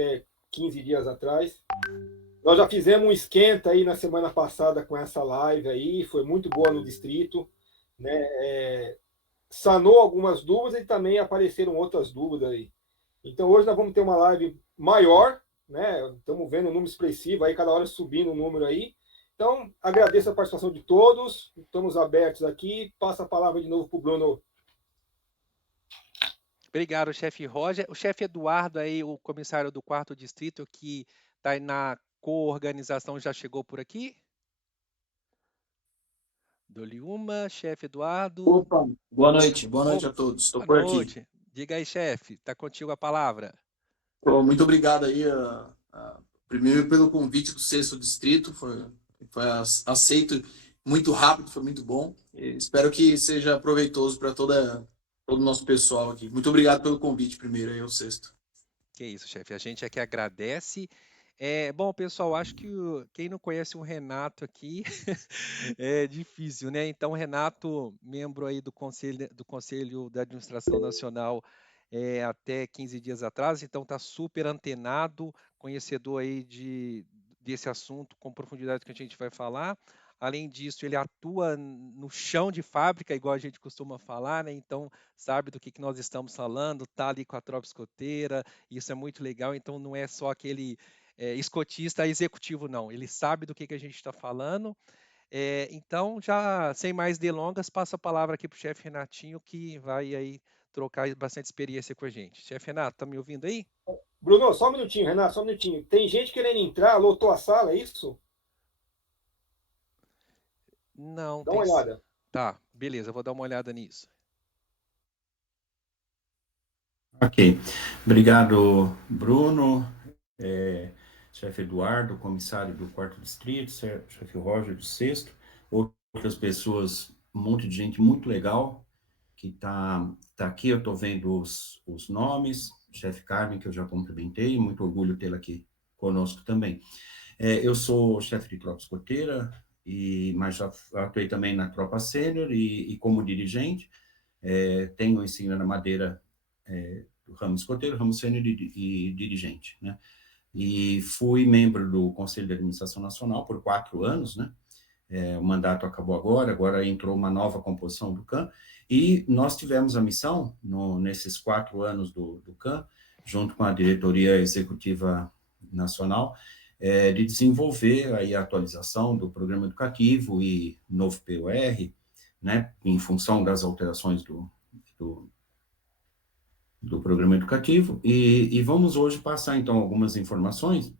até 15 dias atrás. Nós já fizemos um esquenta aí na semana passada com essa live aí, foi muito boa no distrito, né? Sanou algumas dúvidas e também apareceram outras dúvidas aí. Então hoje nós vamos ter uma live maior, né? Estamos vendo um número expressivo aí, cada hora subindo o número aí. Então, agradeço a participação de todos, estamos abertos aqui. Passa a palavra de novo para o Bruno. Obrigado, chefe Roger. O chefe Eduardo aí, o comissário do 4º distrito, que está na coorganização, já chegou por aqui? Dou-lhe uma, chefe Eduardo. Opa, boa noite a todos. Estou por aqui. Boa noite. Diga aí, chefe, está contigo a palavra. Muito obrigado aí, primeiro pelo convite do 6º distrito, foi aceito muito rápido, foi muito bom. E espero que seja proveitoso para todo o nosso pessoal aqui. Muito obrigado pelo convite primeiro aí, ao 6º. Que isso, chefe, a gente é que agradece. Bom, pessoal, acho que quem não conhece o Renato aqui é difícil, né? Então, Renato, membro aí do Conselho da Administração Nacional até 15 dias atrás, então está super antenado, conhecedor aí desse assunto com profundidade que a gente vai falar. Além disso, ele atua no chão de fábrica, igual a gente costuma falar, né? Então, sabe do que nós estamos falando, tá ali com a tropa escoteira, isso é muito legal. Então, não é só aquele escotista executivo, não. Ele sabe do que a gente está falando. Então, já sem mais delongas, passo a palavra aqui para o chefe Renatinho, que vai aí trocar bastante experiência com a gente. Chefe Renato, tá me ouvindo aí? Bruno, só um minutinho, Renato, só um minutinho. Tem gente querendo entrar, lotou a sala, é isso? Não, Dá tem. uma olhada. Tá, beleza, vou dar uma olhada nisso. Ok. Obrigado, Bruno, chefe Eduardo, comissário do 4º distrito, chefe Roger do 6º, outras pessoas, um monte de gente muito legal que tá aqui. Eu estou vendo os nomes, chefe Carmen, que eu já cumprimentei, muito orgulho tê-la aqui conosco também. Eu sou chefe de tropa escoteira, mas já atuei também na tropa sênior e como dirigente. Tenho ensino na Madeira do ramo escoteiro, ramo sênior e dirigente, né? E fui membro do Conselho de Administração Nacional por 4 anos, né? O mandato acabou agora entrou uma nova composição do CAN, e nós tivemos a missão, nesses 4 anos do CAN, junto com a Diretoria Executiva Nacional, de desenvolver aí a atualização do programa educativo e novo POR, né, em função das alterações do programa educativo, e vamos hoje passar, então, algumas informações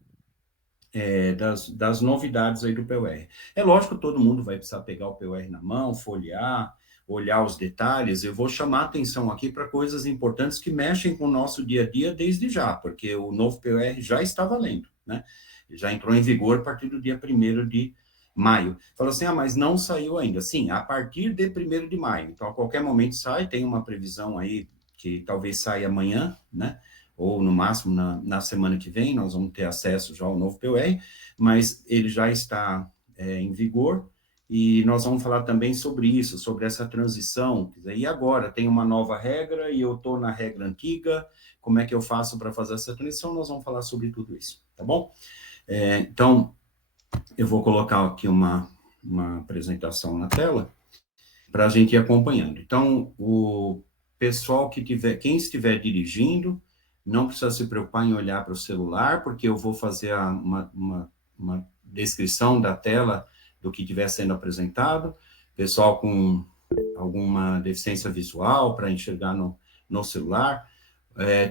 das novidades aí do POR. É lógico que todo mundo vai precisar pegar o POR na mão, folhear, olhar os detalhes. Eu vou chamar a atenção aqui para coisas importantes que mexem com o nosso dia a dia desde já, porque o novo POR já está valendo, né? Já entrou em vigor a partir do dia 1º de maio. Fala assim, mas não saiu ainda. Sim, a partir de 1º de maio. Então, a qualquer momento sai, tem uma previsão aí que talvez saia amanhã, né? Ou no máximo na semana que vem, nós vamos ter acesso já ao novo POR, mas ele já está em vigor, e nós vamos falar também sobre isso, sobre essa transição. E agora, tem uma nova regra, e eu estou na regra antiga, como é que eu faço para fazer essa transição? Nós vamos falar sobre tudo isso, tá bom? Então, eu vou colocar aqui uma apresentação na tela, para a gente ir acompanhando. Então, o pessoal quem estiver dirigindo, não precisa se preocupar em olhar para o celular, porque eu vou fazer uma descrição da tela do que estiver sendo apresentado. Pessoal com alguma deficiência visual para enxergar no celular,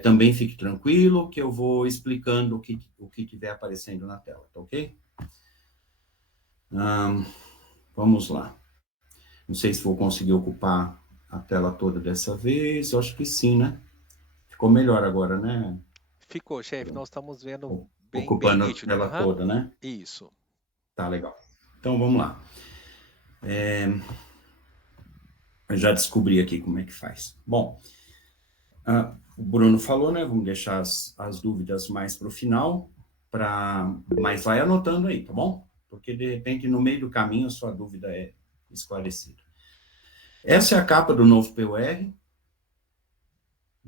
também fique tranquilo, que eu vou explicando o que estiver aparecendo na tela, tá ok? Vamos lá. Não sei se vou conseguir ocupar a tela toda dessa vez, eu acho que sim, né? Ficou melhor agora, né? Ficou, chefe, nós estamos vendo bem Ocupando a nítido. tela toda, né? Isso. Tá, legal. Então, vamos lá. Eu já descobri aqui como é que faz. Bom, o Bruno falou, né? Vamos deixar as dúvidas mais para o final, mas vai anotando aí, tá bom? Porque, de repente, no meio do caminho, a sua dúvida é esclarecida. Essa é a capa do novo POR,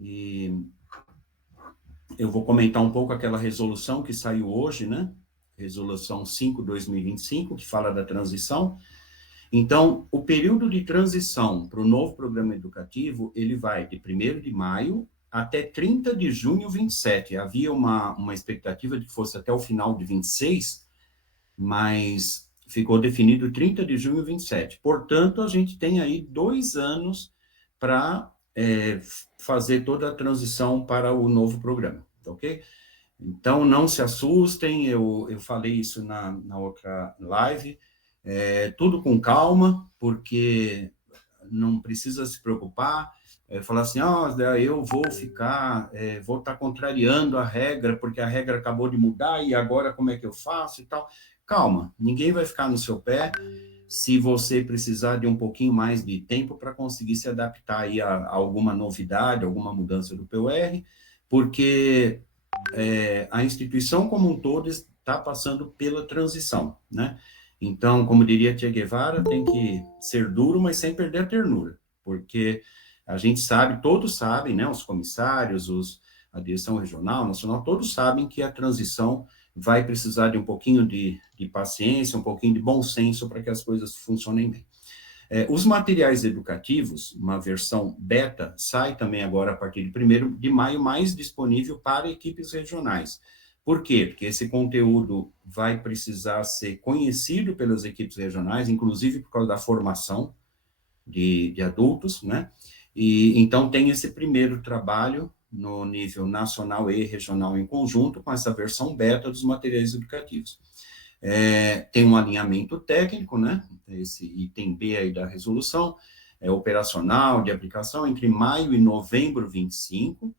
e eu vou comentar um pouco aquela resolução que saiu hoje, né? Resolução 5/2025, que fala da transição. Então, o período de transição para o novo programa educativo, ele vai de 1º de maio até 30 de junho 27. Havia uma expectativa de que fosse até o final de 26, mas ficou definido 30 de junho 27. Portanto, a gente tem aí 2 anos para fazer toda a transição para o novo programa, ok? Então, não se assustem, eu falei isso na outra live, tudo com calma, porque não precisa se preocupar, falar assim, eu vou estar contrariando a regra, porque a regra acabou de mudar, e agora como é que eu faço e tal. Calma, ninguém vai ficar no seu pé. Se você precisar de um pouquinho mais de tempo para conseguir se adaptar aí a alguma novidade, alguma mudança do PUR, porque a instituição como um todo está passando pela transição, né? Então, como diria Che Guevara, tem que ser duro, mas sem perder a ternura, porque a gente sabe, todos sabem, né? Os comissários, a direção regional, nacional, todos sabem que a transição vai precisar de um pouquinho de paciência, um pouquinho de bom senso para que as coisas funcionem bem. Os materiais educativos, uma versão beta, sai também agora a partir de 1º de maio, mais disponível para equipes regionais. Por quê? Porque esse conteúdo vai precisar ser conhecido pelas equipes regionais, inclusive por causa da formação de adultos, né? E então tem esse primeiro trabalho no nível nacional e regional em conjunto com essa versão beta dos materiais educativos. Tem um alinhamento técnico, né? Esse item B aí da resolução, operacional, de aplicação, entre maio e novembro 25.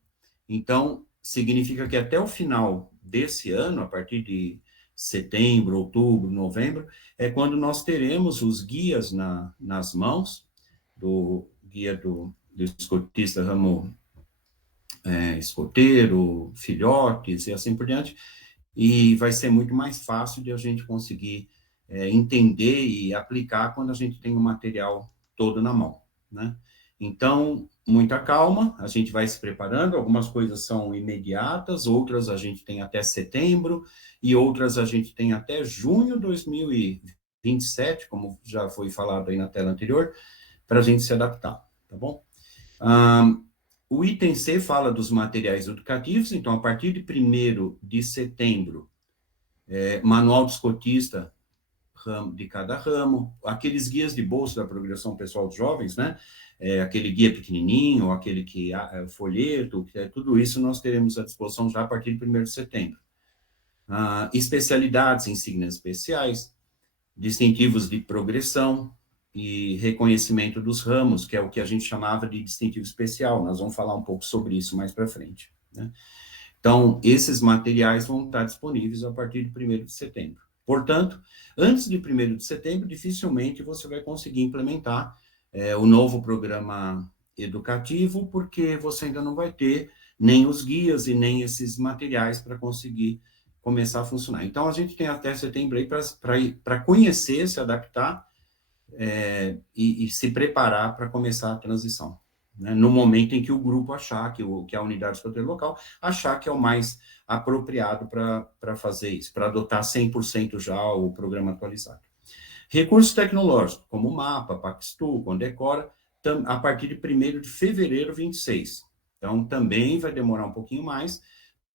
Então, significa que até o final desse ano, a partir de setembro, outubro, novembro, é quando nós teremos os guias nas mãos, do guia do escotista ramo escoteiro, filhotes e assim por diante, e vai ser muito mais fácil de a gente conseguir entender e aplicar quando a gente tem o material todo na mão, né? Então, muita calma, a gente vai se preparando, algumas coisas são imediatas, outras a gente tem até setembro, e outras a gente tem até junho de 2027, como já foi falado aí na tela anterior, para a gente se adaptar, tá bom? O item C fala dos materiais educativos, então, a partir de 1º de setembro, manual do escotista de cada ramo, aqueles guias de bolso da progressão pessoal dos jovens, né? Aquele guia pequenininho, aquele que folheto, tudo isso nós teremos à disposição já a partir de 1º de setembro. Especialidades, insígnias especiais, distintivos de progressão e reconhecimento dos ramos, que é o que a gente chamava de distintivo especial. Nós vamos falar um pouco sobre isso mais para frente, né? Então, esses materiais vão estar disponíveis a partir de 1º de setembro. Portanto, antes de 1º de setembro, dificilmente você vai conseguir implementar o novo programa educativo, porque você ainda não vai ter nem os guias e nem esses materiais para conseguir começar a funcionar. Então, a gente tem até setembro aí para conhecer, se adaptar e se preparar para começar a transição, né? No momento em que o grupo achar, que a unidade escoteira local achar que é o mais apropriado para fazer isso, para adotar 100% já o programa atualizado. Recursos tecnológicos, como o MAPA, Paxtu, Condecora, a partir de 1º de fevereiro 26. Então, também vai demorar um pouquinho mais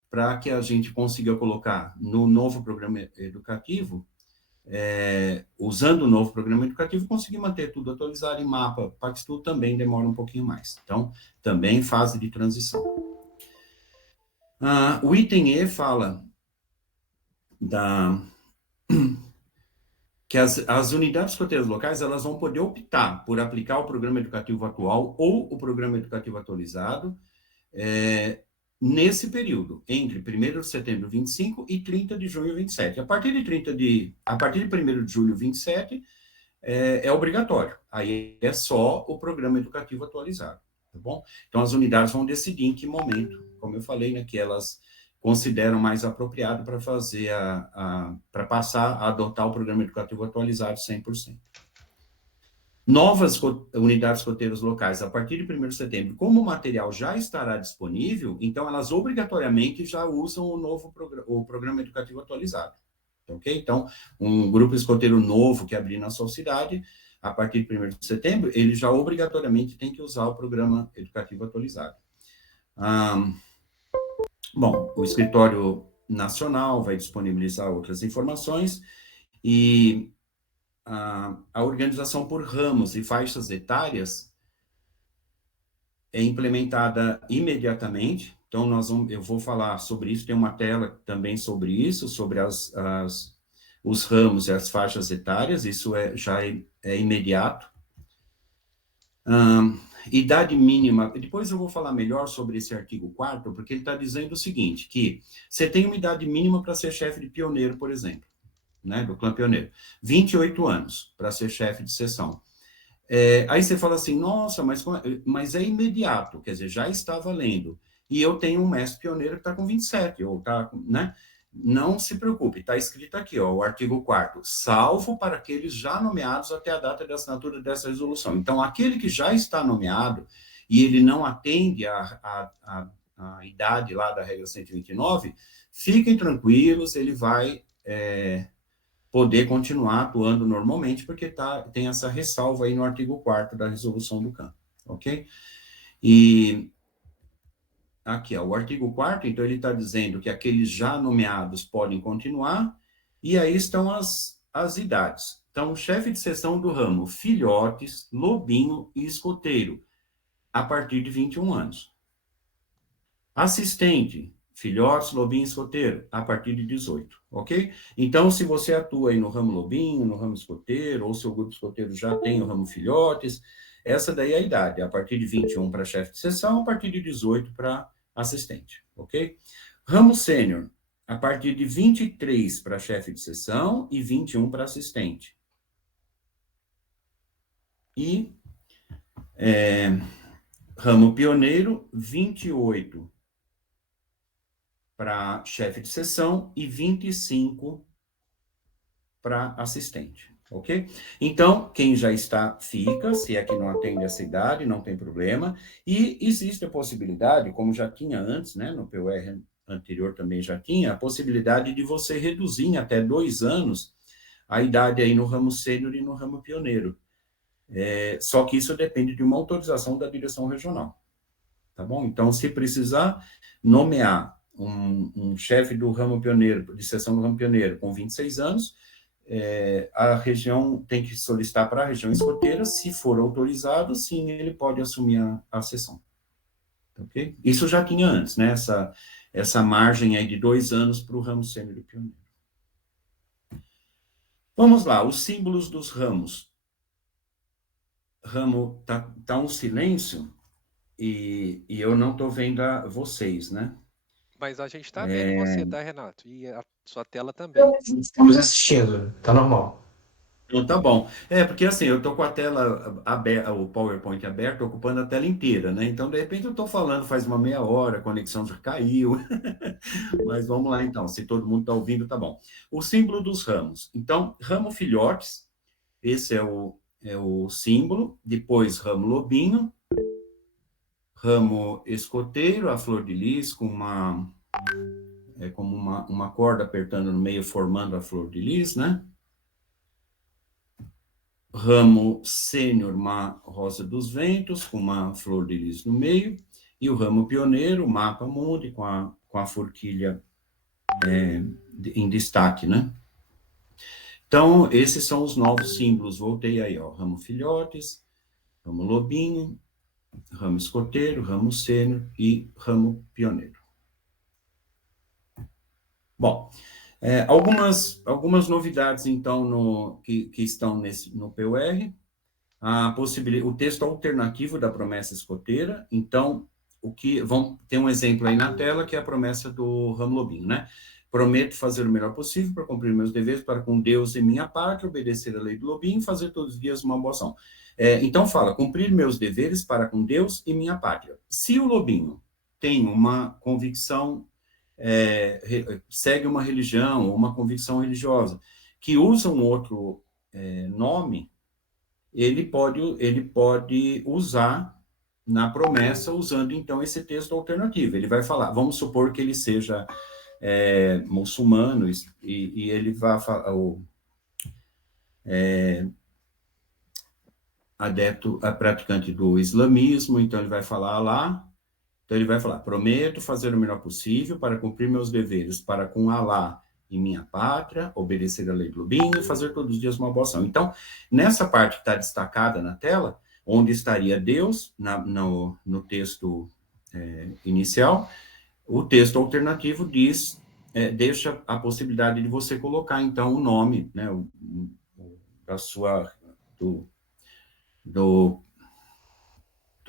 para que a gente consiga colocar no novo programa educativo, usando o novo programa educativo, conseguir manter tudo atualizado em MAPA, Paxtu também demora um pouquinho mais. Então, também fase de transição. O item E fala que as unidades escoteiras locais, elas vão poder optar por aplicar o programa educativo atual ou o programa educativo atualizado nesse período, entre 1º de setembro 25 e 30 de junho 27. A partir de 1º de julho 27, é obrigatório. Aí é só o programa educativo atualizado, tá bom? Então, as unidades vão decidir em que momento, como eu falei, né, que elas consideram mais apropriado para fazer para passar a adotar o programa educativo atualizado 100%. Novas unidades escoteiras locais, a partir de 1º de setembro, como o material já estará disponível, então elas obrigatoriamente já usam o programa educativo atualizado. Ok? Então, um grupo escoteiro novo que abrir na sua cidade, a partir de 1º de setembro, ele já obrigatoriamente tem que usar o programa educativo atualizado. Bom, o escritório nacional vai disponibilizar outras informações e a organização por ramos e faixas etárias é implementada imediatamente. Então, eu vou falar sobre isso, tem uma tela também sobre isso, sobre os ramos e as faixas etárias, isso já é imediato. Idade mínima, depois eu vou falar melhor sobre esse artigo 4º, porque ele está dizendo o seguinte, que você tem uma idade mínima para ser chefe de pioneiro, por exemplo, né, do clã pioneiro, 28 anos para ser chefe de seção. Aí você fala assim, nossa, mas é imediato, quer dizer, já está valendo. E eu tenho um mestre pioneiro que está com 27, ou está, né? Não se preocupe, está escrito aqui, ó, o artigo 4º, salvo para aqueles já nomeados até a data de assinatura dessa resolução. Então, aquele que já está nomeado e ele não atende a idade lá da regra 129, fiquem tranquilos, ele vai poder continuar atuando normalmente, porque tem essa ressalva aí no artigo 4º da resolução do CAN, ok? E aqui, ó, o artigo 4º, então ele está dizendo que aqueles já nomeados podem continuar, e aí estão as idades. Então, chefe de seção do ramo, filhotes, lobinho e escoteiro, a partir de 21 anos. Assistente, filhotes, lobinho e escoteiro, a partir de 18, ok? Então, se você atua aí no ramo lobinho, no ramo escoteiro, ou seu grupo escoteiro já tem o ramo filhotes, essa daí é a idade, a partir de 21 para chefe de seção, a partir de 18 para assistente, ok? Ramo sênior, a partir de 23 para chefe de seção e 21 para assistente. E ramo pioneiro, 28 para chefe de seção e 25 para assistente, ok? Então, quem já está, fica, se é que não atende essa idade, não tem problema, e existe a possibilidade, como já tinha antes, né, no PUR anterior também já tinha, a possibilidade de você reduzir em até 2 anos a idade aí no ramo sênior e no ramo pioneiro. Só que isso depende de uma autorização da direção regional, tá bom? Então, se precisar nomear um chefe do ramo pioneiro, de seção do ramo pioneiro, com 26 anos, a região tem que solicitar para a região escoteira, se for autorizado, sim, ele pode assumir a seção. Ok? Isso já tinha antes, né? Essa margem aí de 2 anos para o ramo sênior e pioneiro. Vamos lá, os símbolos dos ramos. Ramo, tá um silêncio, e eu não estou vendo vocês, né? Mas a gente está vendo você, tá, Renato? E a sua tela também. Estamos assistindo, tá normal. Então, tá bom. Porque assim, eu tô com a tela aberta, o PowerPoint aberto, ocupando a tela inteira, né? Então, de repente, eu tô falando faz uma meia hora, a conexão já caiu. Mas vamos lá, então. Se todo mundo tá ouvindo, tá bom. O símbolo dos ramos. Então, ramo filhotes, esse é o símbolo. Depois, ramo lobinho. Ramo escoteiro, a flor de lis, com como uma corda apertando no meio, formando a flor de lis, né? Ramo sênior, uma rosa dos ventos, com uma flor de lis no meio, e o ramo pioneiro, mapa mundi, com a forquilha em destaque, né? Então, esses são os novos símbolos. Voltei aí, ó, ramo filhotes, ramo lobinho, ramo escoteiro, ramo sênior e ramo pioneiro. Bom, algumas novidades, então, que estão no PUR. O texto alternativo da promessa escoteira. Então, tem um exemplo aí na tela, que é a promessa do ramo lobinho, né? Prometo fazer o melhor possível para cumprir meus deveres para com Deus e minha pátria, obedecer a lei do lobinho e fazer todos os dias uma boa ação. Então fala, cumprir meus deveres para com Deus e minha pátria. Se o lobinho tem uma convicção, segue uma religião ou uma convicção religiosa, que usa um outro nome, ele pode usar na promessa, usando, então, esse texto alternativo. Ele vai falar, vamos supor que ele seja muçulmano, e ele vai falar, adepto, praticante do islamismo, então ele vai falar lá, então ele vai falar, prometo fazer o melhor possível para cumprir meus deveres para com Alá e minha pátria, obedecer a lei do Lubinho e fazer todos os dias uma boa ação. Então, nessa parte que está destacada na tela, onde estaria Deus, no texto inicial, o texto alternativo diz, deixa a possibilidade de você colocar, então, o nome, né, da sua, do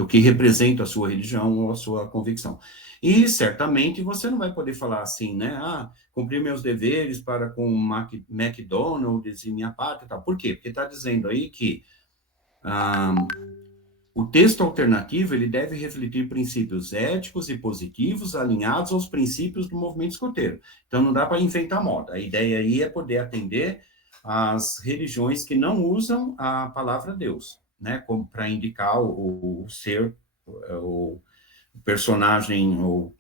que representa a sua religião ou a sua convicção. E, certamente, você não vai poder falar assim, né, cumprir meus deveres para com McDonald's e minha pátria e tal. Por quê? Porque está dizendo aí que o texto alternativo, ele deve refletir princípios éticos e positivos alinhados aos princípios do movimento escoteiro. Então, não dá para inventar moda. A ideia aí é poder atender às religiões que não usam a palavra Deus, né, como para indicar o ser, o personagem, ou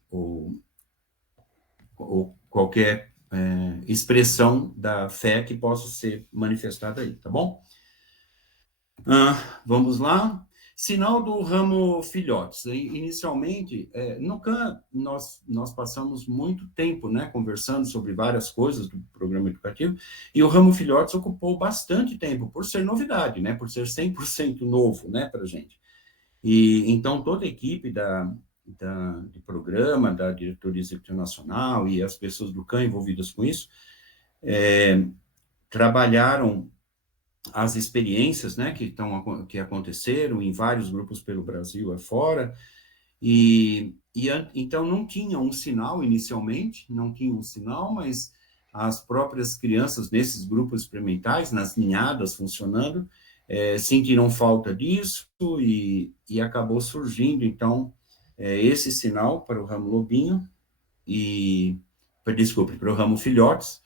qualquer expressão da fé que possa ser manifestada aí, tá bom? Vamos lá. Sinal do ramo filhotes. Inicialmente, no CAN, nós passamos muito tempo, né, conversando sobre várias coisas do programa educativo, e o ramo filhotes ocupou bastante tempo, por ser novidade, né, por ser 100% novo, né, para a gente. E, então, toda a equipe de programa, da diretoria executiva nacional e as pessoas do CAN envolvidas com isso, trabalharam as experiências, né, que aconteceram em vários grupos pelo Brasil afora, então não tinha um sinal inicialmente, mas as próprias crianças nesses grupos experimentais, nas ninhadas funcionando, sentiram falta disso, e acabou surgindo, então, esse sinal para o ramo lobinho, para o ramo filhotes,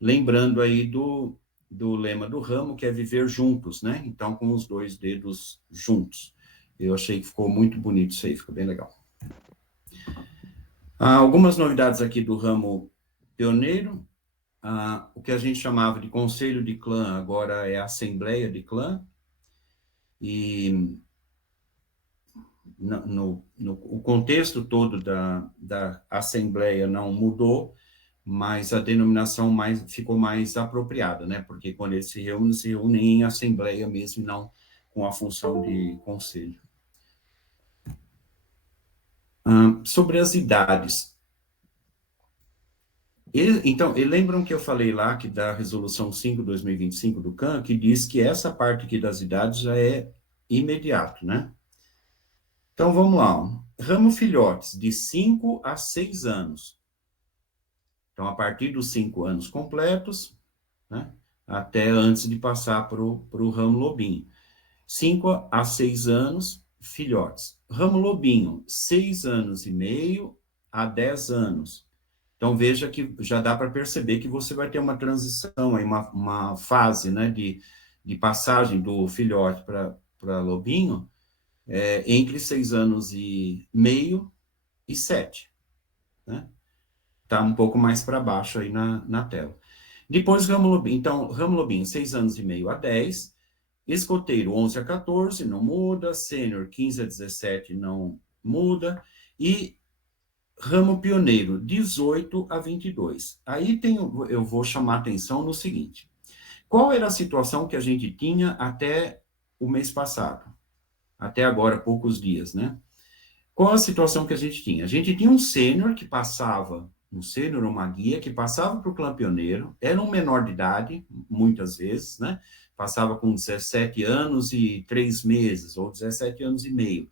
lembrando aí do lema do ramo, que é viver juntos, né? Então, com os 2 dedos juntos. Eu achei que ficou muito bonito isso aí, ficou bem legal. Algumas novidades aqui do ramo pioneiro. O que a gente chamava de conselho de clã, agora é assembleia de clã. E o contexto todo da assembleia não mudou, mas a denominação ficou mais apropriada, né? Porque quando eles se reúnem em assembleia mesmo, não com a função de conselho. Sobre as idades. Então, lembram que eu falei lá que da resolução 5/2025 do CAN, que diz que essa parte aqui das idades já é imediato, né? Então, vamos lá. Ramo filhotes, de 5 a 6 anos. Então, a partir dos 5 anos completos, né, até antes de passar para o ramo lobinho. 5 a 6 anos, filhotes. Ramo lobinho, 6 anos e meio a 10 anos. Então, veja que já dá para perceber que você vai ter uma transição, aí, uma fase, né, de passagem do filhote para lobinho, entre 6 anos e meio e 7, né? Está um pouco mais para baixo aí na tela. Depois, ramo lobinho. Então, ramo lobinho, 6 anos e meio a 10. Escoteiro, 11 a 14, não muda. Sênior, 15 a 17, não muda. E ramo pioneiro, 18 a 22. Aí eu vou chamar atenção no seguinte. Qual era a situação que a gente tinha até o mês passado? Até agora, poucos dias, né? Qual a situação que a gente tinha? A gente tinha um sênior que passava, um sênior ou uma guia que passava para o clã pioneiro, era um menor de idade, muitas vezes, né? Passava com 17 anos e 3 meses, ou 17 anos e meio.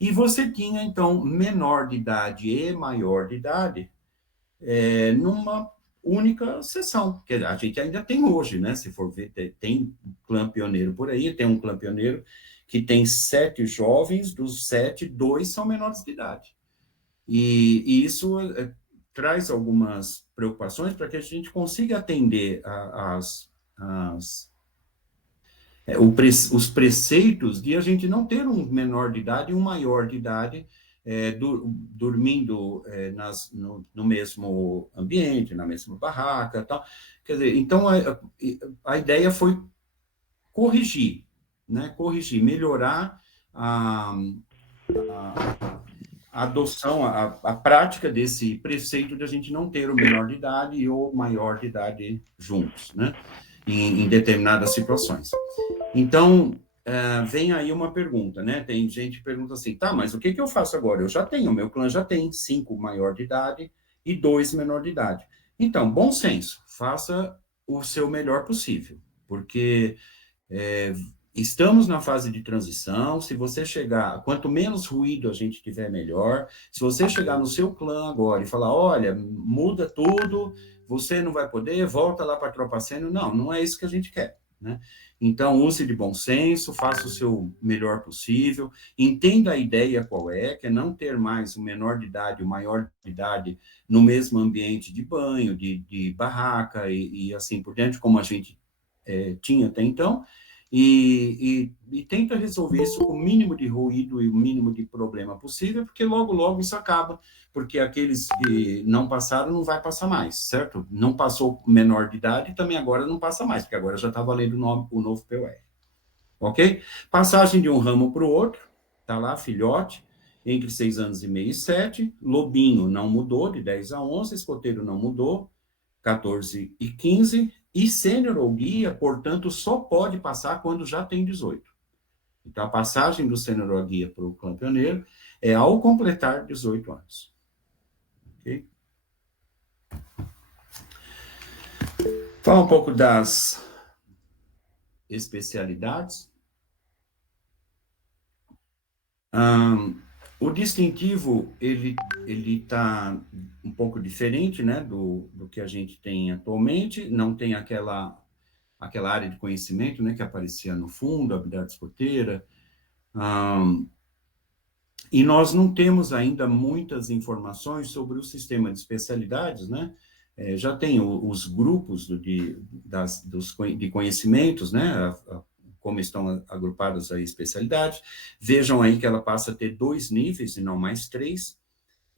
E você tinha, então, menor de idade e maior de idade numa única sessão, que a gente ainda tem hoje, né? Se for ver, tem clã pioneiro por aí, tem um clã pioneiro que tem 7 jovens, dos 7, 2 são menores de idade. E isso traz algumas preocupações para que a gente consiga atender os preceitos de a gente não ter um menor de idade e um maior de idade dormindo no mesmo ambiente, na mesma barraca, tal. Quer dizer, então a ideia foi corrigir, né? Corrigir, melhorar a adoção, a prática desse preceito de a gente não ter o menor de idade e o maior de idade juntos, né? Em determinadas situações. Então, vem aí uma pergunta, né? Tem gente que pergunta assim, tá, mas o que eu faço agora? Eu já tenho, meu clã já tem 5 maior de idade e 2 menor de idade. Então, bom senso, faça o seu melhor possível, porque estamos na fase de transição. Se você chegar, quanto menos ruído a gente tiver, melhor. Se você chegar no seu clã agora e falar, olha, muda tudo, você não vai poder, volta lá para a tropa sênior, não é isso que a gente quer, né? Então, use de bom senso, faça o seu melhor possível, entenda a ideia qual é, que é não ter mais o menor de idade e o maior de idade no mesmo ambiente de banho, de barraca e assim por diante, como a gente tinha até então, e tenta resolver isso com o mínimo de ruído e o mínimo de problema possível, porque logo isso acaba, porque aqueles que não passaram não vai passar mais, certo? Não passou menor de idade, também agora não passa mais, porque agora já está valendo o novo POR. Ok? Passagem de um ramo para o outro, tá lá, filhote, entre 6 anos e meio e 7, lobinho não mudou, de 10 a 11, escoteiro não mudou, 14 e 15, e sênior ou guia, portanto, só pode passar quando já tem 18. Então, a passagem do sênior ou guia para o clã pioneiro é ao completar 18 anos. Ok? Fala um pouco das especialidades. O distintivo, ele está um pouco diferente, né, do que a gente tem atualmente, não tem aquela área de conhecimento, né, que aparecia no fundo, habilidade escoteira, e nós não temos ainda muitas informações sobre o sistema de especialidades, né? Já tem os grupos de conhecimentos, né? Como estão agrupadas as especialidades. Vejam aí que ela passa a ter 2 níveis e não mais 3.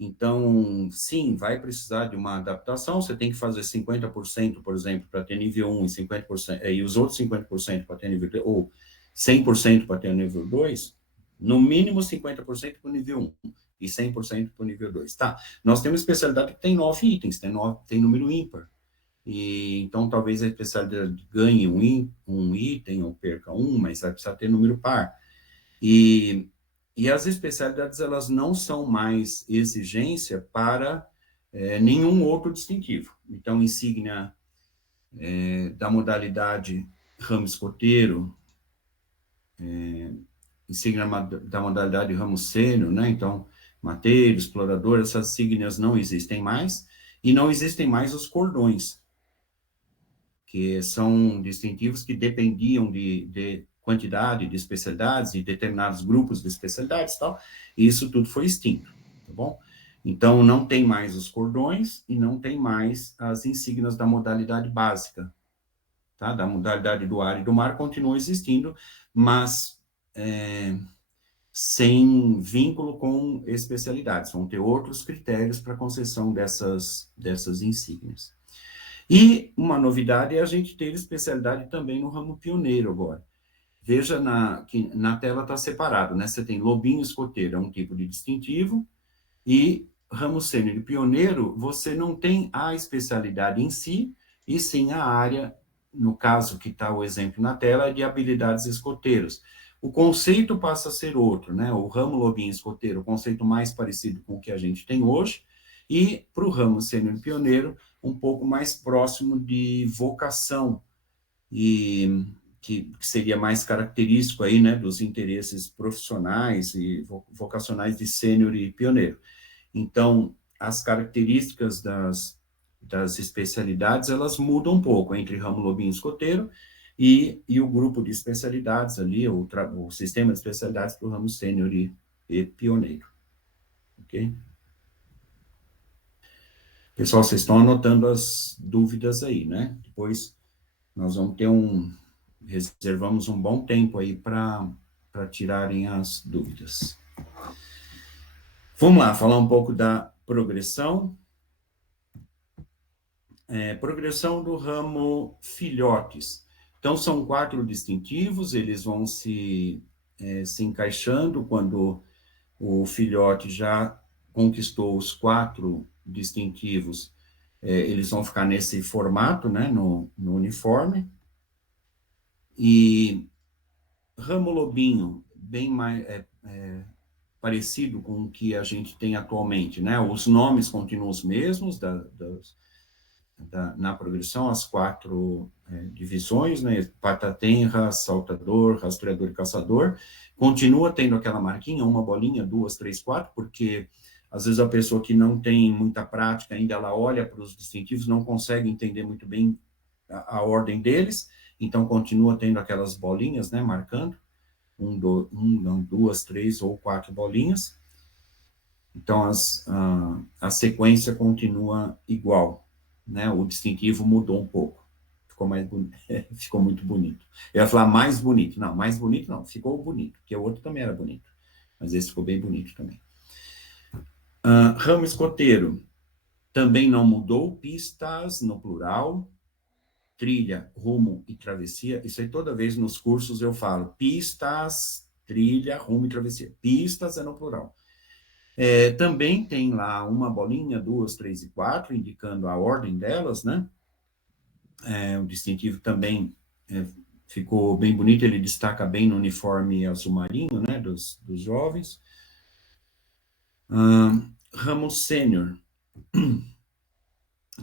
Então, sim, vai precisar de uma adaptação. Você tem que fazer 50%, por exemplo, para ter nível 1 e 50%, e os outros 50% para ter nível 2, ou 100% para ter nível 2. No mínimo 50% para o nível 1 e 100% para o nível 2. Tá, nós temos especialidade que tem 9 itens, tem número ímpar. E, então, talvez a especialidade ganhe um item ou perca um, mas vai precisar ter número par. E as especialidades, elas não são mais exigência para nenhum outro distintivo. Então, insígnia da modalidade ramo escoteiro, insígnia da modalidade ramo sênior, né? Então, mateiro, explorador, essas insígnias não existem mais, e não existem mais os cordões, que são distintivos que dependiam de quantidade de especialidades e determinados grupos de especialidades e tal, e isso tudo foi extinto, tá bom? Então, não tem mais os cordões e não tem mais as insígnias da modalidade básica, tá? Da modalidade do ar e do mar continua existindo, mas sem vínculo com especialidades. Vão ter outros critérios para concessão dessas insígnias. E uma novidade é a gente ter especialidade também no ramo pioneiro agora. Veja que na tela está separado, né? Você tem lobinho escoteiro, é um tipo de distintivo, e ramo sênior e pioneiro, você não tem a especialidade em si, e sim a área, no caso que está o exemplo na tela, é de habilidades escoteiros. O conceito passa a ser outro, né? O ramo lobinho escoteiro, o conceito mais parecido com o que a gente tem hoje, e para o ramo sênior e pioneiro, um pouco mais próximo de vocação, e que seria mais característico aí, né, dos interesses profissionais e vocacionais de sênior e pioneiro. Então, as características das especialidades, elas mudam um pouco entre ramo lobinho escoteiro e o grupo de especialidades ali, o sistema de especialidades para o ramo sênior e pioneiro. Ok? Pessoal, vocês estão anotando as dúvidas aí, né? Depois nós vamos ter reservamos um bom tempo aí para tirarem as dúvidas. Vamos lá, falar um pouco da progressão. Progressão do ramo filhotes. Então, são 4 distintivos, eles vão se encaixando quando o filhote já conquistou os 4 distintivos, eles vão ficar nesse formato, né, no uniforme. E ramo lobinho, bem mais parecido com o que a gente tem atualmente, né? Os nomes continuam os mesmos na progressão, as 4 divisões, né? Pata-tenra, saltador, rastreador e caçador. Continua tendo aquela marquinha, uma bolinha, 2, 3, 4, porque às vezes a pessoa que não tem muita prática ainda, ela olha para os distintivos, não consegue entender muito bem a ordem deles, então continua tendo aquelas bolinhas, né, marcando, 2, 3 ou 4 bolinhas. Então, a sequência continua igual, né? O distintivo mudou um pouco, ficou muito bonito. Eu ia falar mais bonito, não, mais bonito não, ficou bonito, porque o outro também era bonito, mas esse ficou bem bonito também. Ramo escoteiro, também não mudou, pistas no plural, trilha, rumo e travessia, isso aí toda vez nos cursos eu falo, pistas, trilha, rumo e travessia, pistas é no plural. Também tem lá uma bolinha, 2, 3 e 4, indicando a ordem delas, né? O distintivo também ficou bem bonito, ele destaca bem no uniforme azul marinho, né, dos jovens. Ramo sênior,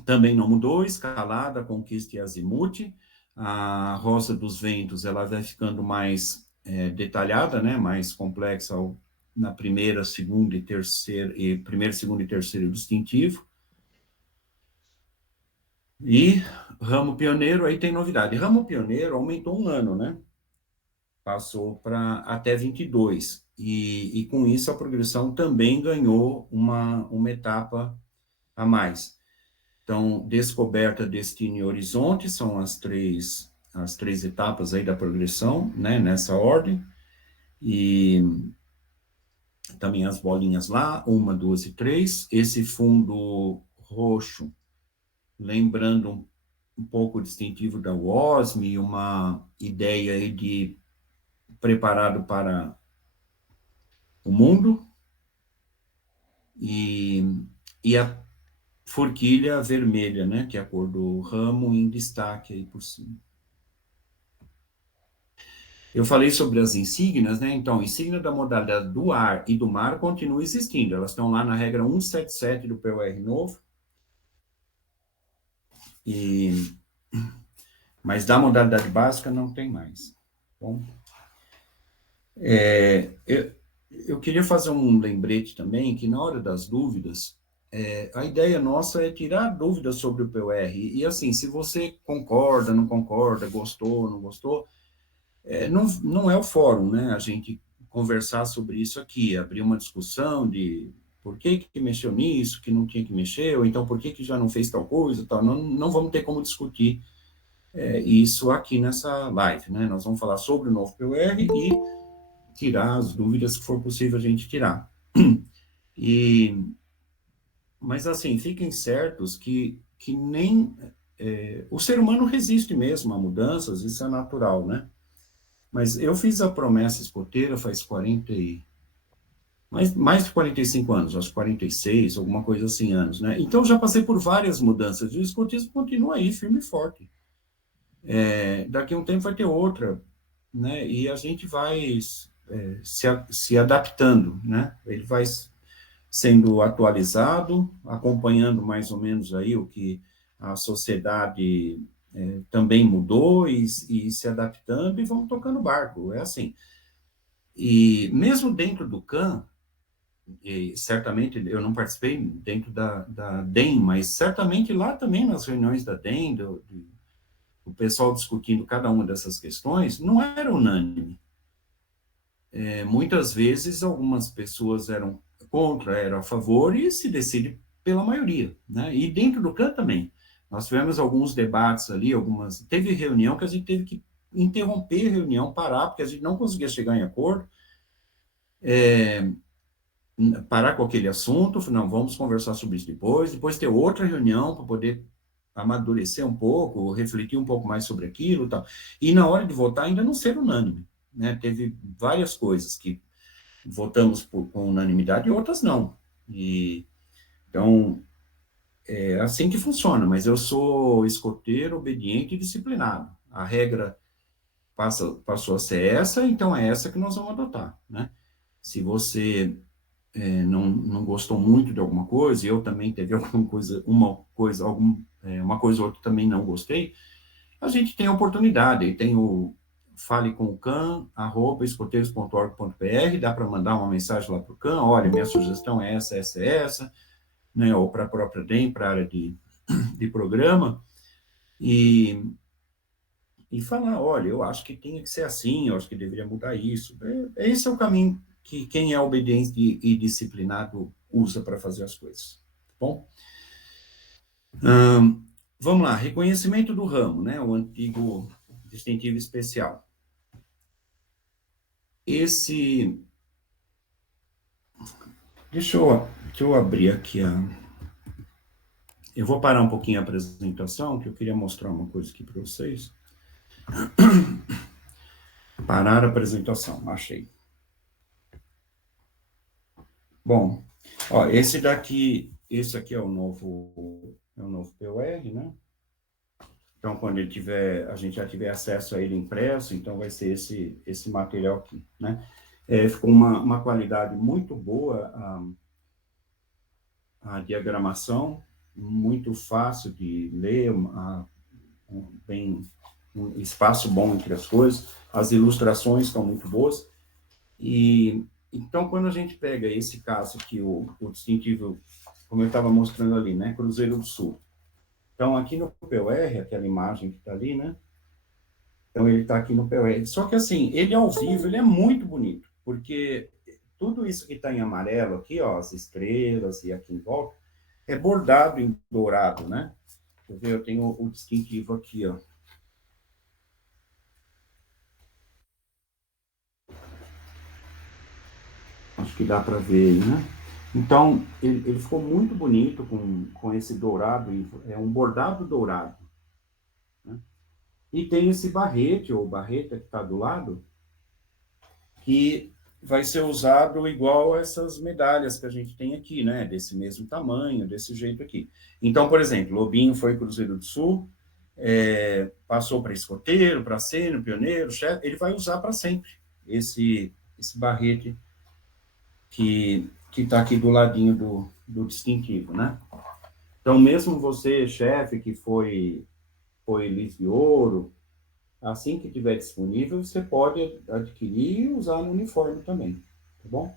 também não mudou, escalada, conquista e azimuth. A rosa dos ventos, ela vai ficando mais detalhada, né, mais complexa na primeira, segunda e terceira, distintivo. E ramo pioneiro, aí tem novidade. Ramo pioneiro aumentou 1 ano, né? Passou para até 22. E com isso a progressão também ganhou uma etapa a mais. Então, descoberta, destino e horizonte são as três etapas aí da progressão, né? Nessa ordem. E também as bolinhas lá, 1, 2 e 3. Esse fundo roxo, lembrando um pouco o distintivo da WOSM, uma ideia aí de preparado para o mundo, e a forquilha vermelha, né, que é a cor do ramo em destaque aí por cima. Eu falei sobre as insígnias, né, então, insígnia da modalidade do ar e do mar continua existindo, elas estão lá na regra 177 do POR novo, mas da modalidade básica não tem mais. Bom, eu queria fazer um lembrete também, que na hora das dúvidas, a ideia nossa é tirar dúvidas sobre o POR, e assim, se você concorda, não concorda, gostou, não gostou, não é o fórum, né, a gente conversar sobre isso aqui, abrir uma discussão de por que mexeu nisso, que não tinha que mexer, ou então por que já não fez tal coisa, tal. Não vamos ter como discutir isso aqui nessa live, né? Nós vamos falar sobre o novo POR e tirar as dúvidas que for possível a gente tirar. Mas assim, fiquem certos que nem o ser humano resiste mesmo a mudanças, isso é natural, né? Mas eu fiz a promessa escoteira faz mais de 45 anos, acho 46, alguma coisa assim, anos, né? Então, já passei por várias mudanças, e o escotismo continua aí, firme e forte. Daqui a um tempo vai ter outra, né? E a gente vai se adaptando, né? Ele vai sendo atualizado, acompanhando mais ou menos aí o que a sociedade também mudou e se adaptando, e vamos tocando o barco, é assim. E mesmo dentro do CAN, certamente eu não participei dentro da DEM, mas certamente lá também nas reuniões da DEM, o pessoal discutindo cada uma dessas questões, não era unânime. Muitas vezes algumas pessoas eram contra, eram a favor, e se decide pela maioria, né? E dentro do CAN também. Nós tivemos alguns debates ali, teve reunião que a gente teve que interromper a reunião, parar, porque a gente não conseguia chegar em acordo, parar com aquele assunto, não, vamos conversar sobre isso depois ter outra reunião para poder amadurecer um pouco, refletir um pouco mais sobre aquilo e tal. E na hora de votar ainda não ser unânime, né? Teve várias coisas que votamos com unanimidade e outras não. Então, é assim que funciona, mas eu sou escoteiro, obediente e disciplinado. A regra passou a ser essa, então é essa que nós vamos adotar, né? Se você não gostou muito de alguma coisa, e eu também teve alguma coisa, uma coisa ou outra também não gostei, a gente tem a oportunidade, tem o fale com o CAN, @escoteiros.org.br, dá para mandar uma mensagem lá para o CAN, olha, minha sugestão é essa, né, ou para a própria DEM, para a área de programa, e falar, olha, eu acho que tinha que ser assim, eu acho que deveria mudar isso. Esse é o caminho que quem é obediente e disciplinado usa para fazer as coisas. Tá bom? Vamos lá, reconhecimento do ramo, né? O antigo distintivo especial. Deixa eu abrir aqui eu vou parar um pouquinho a apresentação, que eu queria mostrar uma coisa aqui para vocês. Parar a apresentação, achei. Bom, ó, esse aqui é o novo POR, né? Então, quando a gente já tiver acesso a ele impresso, então vai ser esse material aqui, né? Ficou uma qualidade muito boa a diagramação, muito fácil de ler, um espaço bom entre as coisas, as ilustrações estão muito boas, e então, quando a gente pega esse caso aqui, o distintivo, como eu estava mostrando ali, né, Cruzeiro do Sul. Então, aqui no POR, aquela imagem que está ali, né, então ele está aqui no POR. Só que, assim, ele ao vivo, ele é muito bonito, porque tudo isso que está em amarelo aqui, ó, as estrelas e aqui em volta, é bordado em dourado, né? Quer ver, eu tenho o distintivo aqui, ó. Acho que dá para ver aí, né? Então, ele ficou muito bonito com esse dourado, é um bordado dourado, né? E tem esse barrete, ou barreta que está do lado, que vai ser usado igual essas medalhas que a gente tem aqui, né? Desse mesmo tamanho, desse jeito aqui. Então, por exemplo, Lobinho foi Cruzeiro do Sul, passou para escoteiro, para sênior, pioneiro, chefe, ele vai usar para sempre esse barrete que está aqui do ladinho do distintivo, né? Então, mesmo você, chefe, que foi Lis de Ouro, assim que tiver disponível, você pode adquirir e usar no uniforme também, tá bom?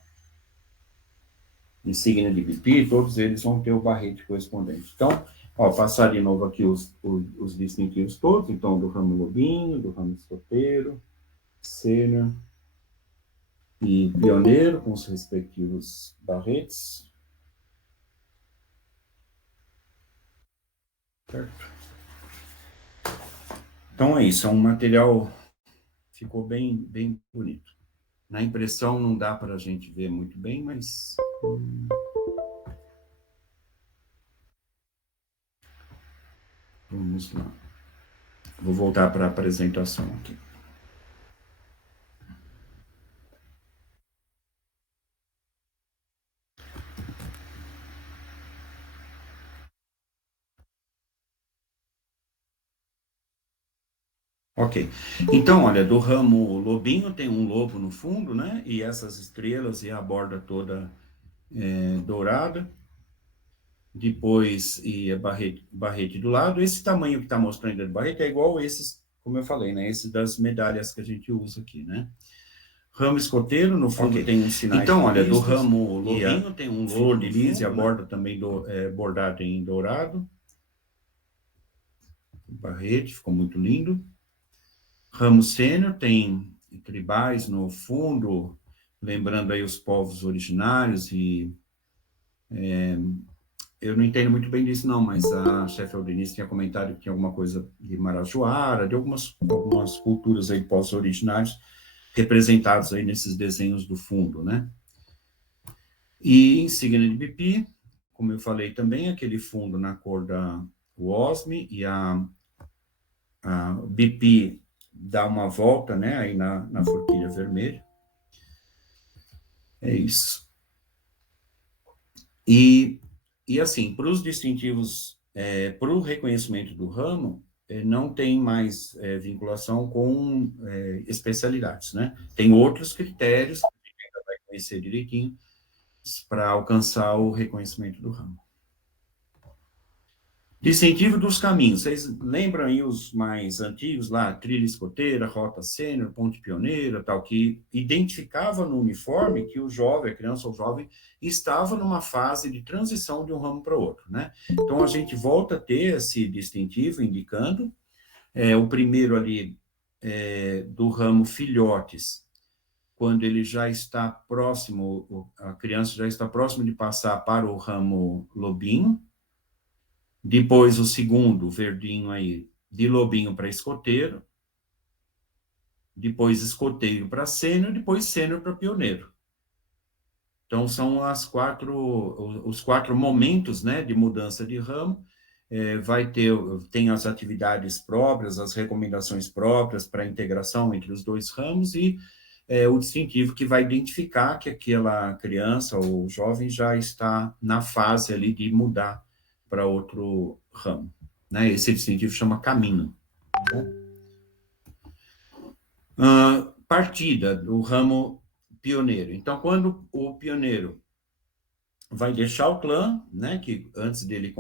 Insígnia de BP, todos eles vão ter o barrete correspondente. Então, ó, passar de novo aqui os distintivos todos, então, do ramo Lobinho, do ramo escoteiro, sênior, e pioneiro, com os respectivos barretes. Certo? Então é isso, é um material, ficou bem bonito. Na impressão não dá para a gente ver muito bem, mas... Vamos lá. Vou voltar para a apresentação aqui. Ok. Então, olha, do ramo Lobinho tem um lobo no fundo, né? E essas estrelas e a borda toda dourada. Depois, e a barrete do lado. Esse tamanho que está mostrando de barrete é igual esses, como eu falei, né? Esse das medalhas que a gente usa aqui, né? Ramo escoteiro, no fundo tem um sinal. Então, olha, do ramo Lobinho tem um flor de lis e a borda também bordada em dourado. Barrete, ficou muito lindo. Ramo sênior tem tribais no fundo, lembrando aí os povos originários e eu não entendo muito bem disso, não, mas a chefe Aldenice tinha comentado que tinha alguma coisa de Marajoara, de algumas culturas aí povos originários representados aí nesses desenhos do fundo, né? E insígnia de Bipi, como eu falei também, aquele fundo na cor da WOSM, e a Bipi dá uma volta, né, aí na forquilha vermelha. É isso. E assim, para os distintivos, para o reconhecimento do ramo, não tem mais vinculação com especialidades, né? Tem outros critérios que a gente ainda vai conhecer direitinho para alcançar o reconhecimento do ramo. Distintivo dos caminhos. Vocês lembram aí os mais antigos lá, trilha escoteira, rota sênior, ponte pioneira, tal, que identificava no uniforme que o jovem, a criança ou jovem, estava numa fase de transição de um ramo para outro, né? Então, a gente volta a ter esse distintivo indicando, o primeiro ali do ramo filhotes, quando ele já está próximo, a criança já está próximo de passar para o ramo lobinho. Depois o segundo, verdinho aí, de lobinho para escoteiro. Depois escoteiro para sênior, depois sênior para pioneiro. Então, são os quatro momentos, né, de mudança de ramo. Tem as atividades próprias, as recomendações próprias para a integração entre os dois ramos e o distintivo que vai identificar que aquela criança ou jovem já está na fase ali de mudar para outro ramo, né? Esse distintivo chama caminho. Partida do ramo pioneiro. Então, quando o pioneiro vai deixar o clã, né, que antes dele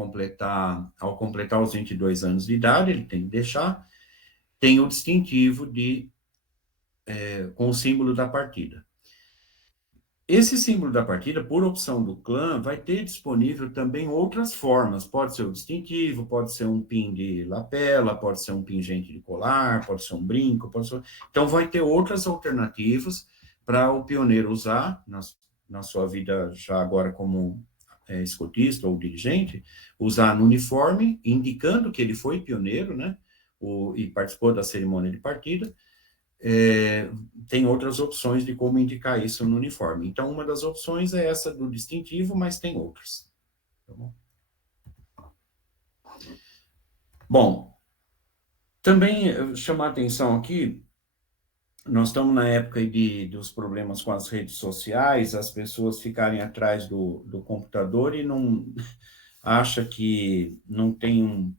ao completar os 22 anos de idade, ele tem que deixar, tem o distintivo com o símbolo da partida. Esse símbolo da partida, por opção do clã, vai ter disponível também outras formas. Pode ser o distintivo, pode ser um pin de lapela, pode ser um pingente de colar, pode ser um brinco, pode ser... Então, vai ter outras alternativas para o pioneiro usar na sua vida já agora como escotista ou dirigente, usar no uniforme, indicando que ele foi pioneiro, né? E participou da cerimônia de partida. Tem outras opções de como indicar isso no uniforme. Então, uma das opções é essa do distintivo, mas tem outras. Tá bom? Bom, também chamar a atenção aqui, nós estamos na época dos problemas com as redes sociais, as pessoas ficarem atrás do computador e não acha que não tem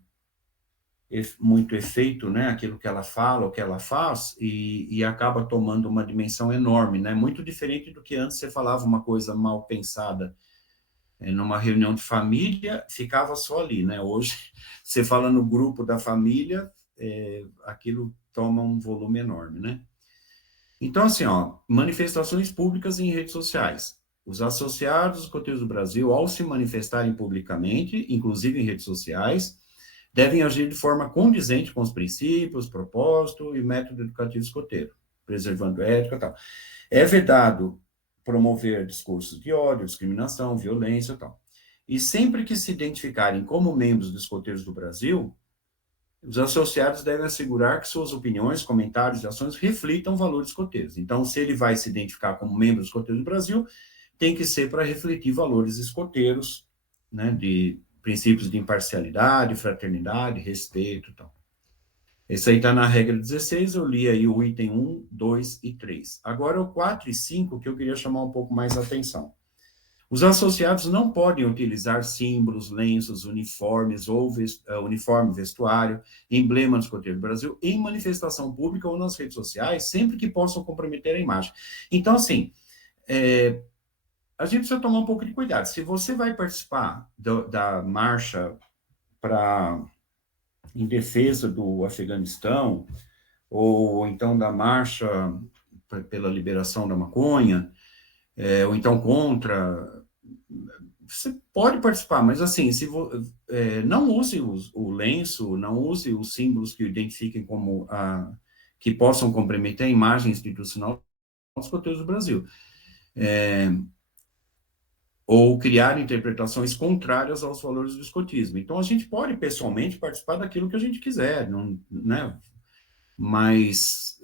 muito efeito, né, aquilo que ela fala, o que ela faz, e acaba tomando uma dimensão enorme, né, muito diferente do que antes você falava uma coisa mal pensada numa reunião de família, ficava só ali, né, hoje você fala no grupo da família, aquilo toma um volume enorme, né. Então, assim, manifestações públicas em redes sociais. Os associados dos escoteiros do Brasil, ao se manifestarem publicamente, inclusive em redes sociais, devem agir de forma condizente com os princípios, propósito e método educativo escoteiro, preservando ética e tal. É vedado promover discursos de ódio, discriminação, violência e tal. E sempre que se identificarem como membros dos escoteiros do Brasil, os associados devem assegurar que suas opiniões, comentários e ações reflitam valores escoteiros. Então, se ele vai se identificar como membro dos escoteiros do Brasil, tem que ser para refletir valores escoteiros, né, de princípios de imparcialidade, fraternidade, respeito e tal. Esse aí está na regra 16, eu li aí o item 1, 2 e 3. Agora, o 4 e 5, que eu queria chamar um pouco mais a atenção. Os associados não podem utilizar símbolos, lenços, uniformes ou uniforme, vestuário, emblema do escoteiro do Brasil em manifestação pública ou nas redes sociais, sempre que possam comprometer a imagem. Então, assim, a gente precisa tomar um pouco de cuidado. Se você vai participar da marcha em defesa do Afeganistão, ou então da marcha pela liberação da maconha, ou então contra, você pode participar, mas assim, não use o lenço, não use os símbolos que o identifiquem como que possam comprometer a imagem institucional dos escoteiros do Brasil. ou criar interpretações contrárias aos valores do escotismo. Então, a gente pode, pessoalmente, participar daquilo que a gente quiser, não, né? Mas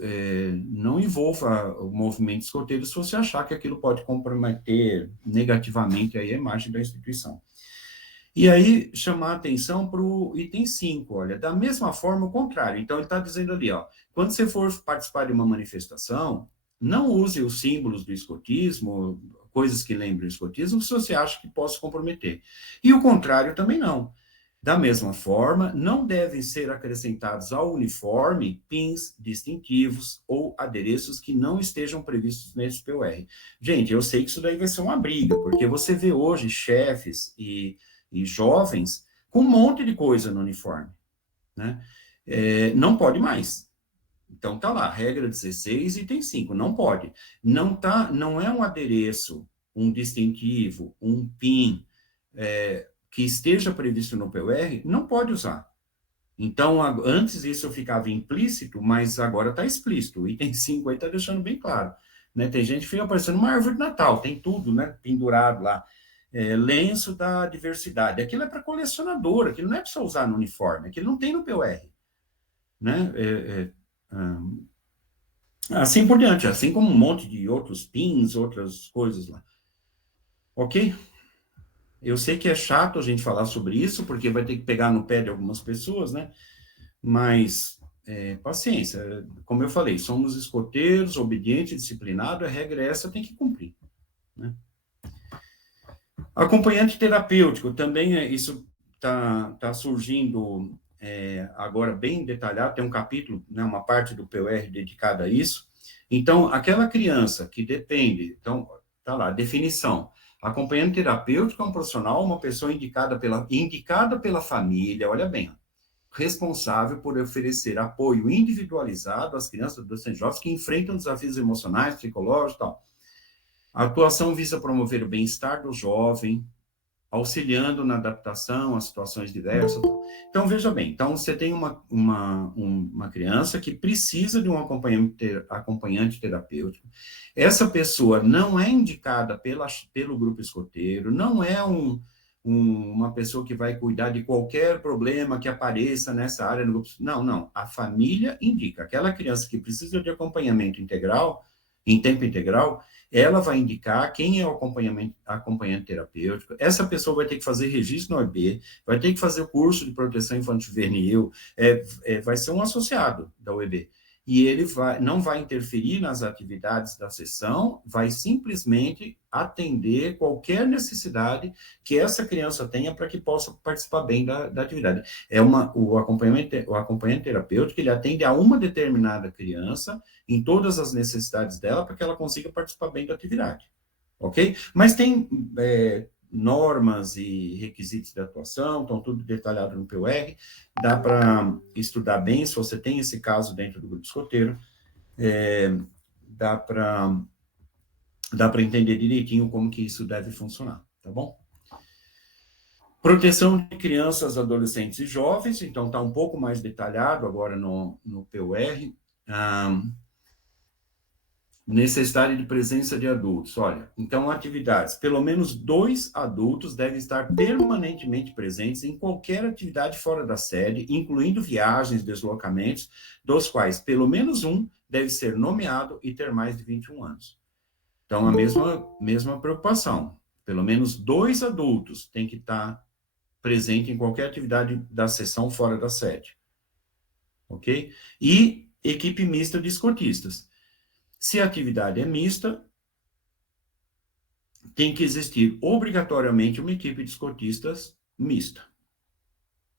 não envolva o movimento escoteiro se você achar que aquilo pode comprometer negativamente aí a imagem da instituição. E aí, chamar a atenção para o item 5, olha, da mesma forma, o contrário. Então, ele está dizendo ali, ó, quando você for participar de uma manifestação, não use os símbolos do escotismo, coisas que lembrem o escotismo, se você acha que possa comprometer. E o contrário também não. Da mesma forma, não devem ser acrescentados ao uniforme pins distintivos ou adereços que não estejam previstos nesse POR. Gente, eu sei que isso daí vai ser uma briga, porque você vê hoje chefes e jovens com um monte de coisa no uniforme, né? Não pode mais. Então tá lá, regra 16 e tem 5, não pode. Não é um adereço, um distintivo, um PIN que esteja previsto no POR, não pode usar. Então, antes isso ficava implícito, mas agora está explícito. O item 5 aí está deixando bem claro. Né? Tem gente que fica parecendo uma árvore de Natal, tem tudo, né, pendurado lá. Lenço da diversidade. Aquilo é para colecionador, aquilo não é para você usar no uniforme, aquilo não tem no POR. Né? Assim por diante, assim como um monte de outros pins, outras coisas lá. Ok? Eu sei que é chato a gente falar sobre isso, porque vai ter que pegar no pé de algumas pessoas, né? Mas, paciência. Como eu falei, somos escoteiros, obedientes, disciplinados, a regra é essa, tem que cumprir. Né? Acompanhante terapêutico, também isso está surgindo agora bem detalhado, tem um capítulo, né, uma parte do POR dedicada a isso. Então, aquela criança que depende, então, tá lá, definição. Acompanhante terapêutico é um profissional, uma pessoa indicada pela família, olha bem, responsável por oferecer apoio individualizado às crianças, adolescentes e jovens que enfrentam desafios emocionais, psicológicos e tal. A atuação visa promover o bem-estar do jovem, auxiliando na adaptação a situações diversas. Então, veja bem, então você tem uma criança que precisa de um acompanhante terapêutico. Essa pessoa não é indicada pelo grupo escoteiro, não é uma pessoa que vai cuidar de qualquer problema que apareça nessa área do grupo. Não. A família indica. Aquela criança que precisa de acompanhamento integral, em tempo integral, ela vai indicar quem é o acompanhante terapêutico. Essa pessoa vai ter que fazer registro no OIB, vai ter que fazer o curso de proteção infantil juvenil, vai ser um associado da OIB. E ele não vai interferir nas atividades da sessão, vai simplesmente atender qualquer necessidade que essa criança tenha para que possa participar bem da atividade. O acompanhante terapêutico, ele atende a uma determinada criança em todas as necessidades dela para que ela consiga participar bem da atividade, ok? Mas tem normas e requisitos de atuação, estão tudo detalhado no POR, dá para estudar bem, se você tem esse caso dentro do grupo escoteiro, dá para entender direitinho como que isso deve funcionar, tá bom? Proteção de crianças, adolescentes e jovens, então está um pouco mais detalhado agora no POR. Necessidade de presença de adultos. Olha, então, atividades. Pelo menos 2 adultos devem estar permanentemente presentes em qualquer atividade fora da sede, incluindo viagens, deslocamentos, dos quais pelo menos um deve ser nomeado e ter mais de 21 anos. Então, a mesma preocupação. Pelo menos 2 adultos têm que estar presentes em qualquer atividade da sessão fora da sede. Ok? E equipe mista de escotistas. Se a atividade é mista, tem que existir obrigatoriamente uma equipe de escotistas mista.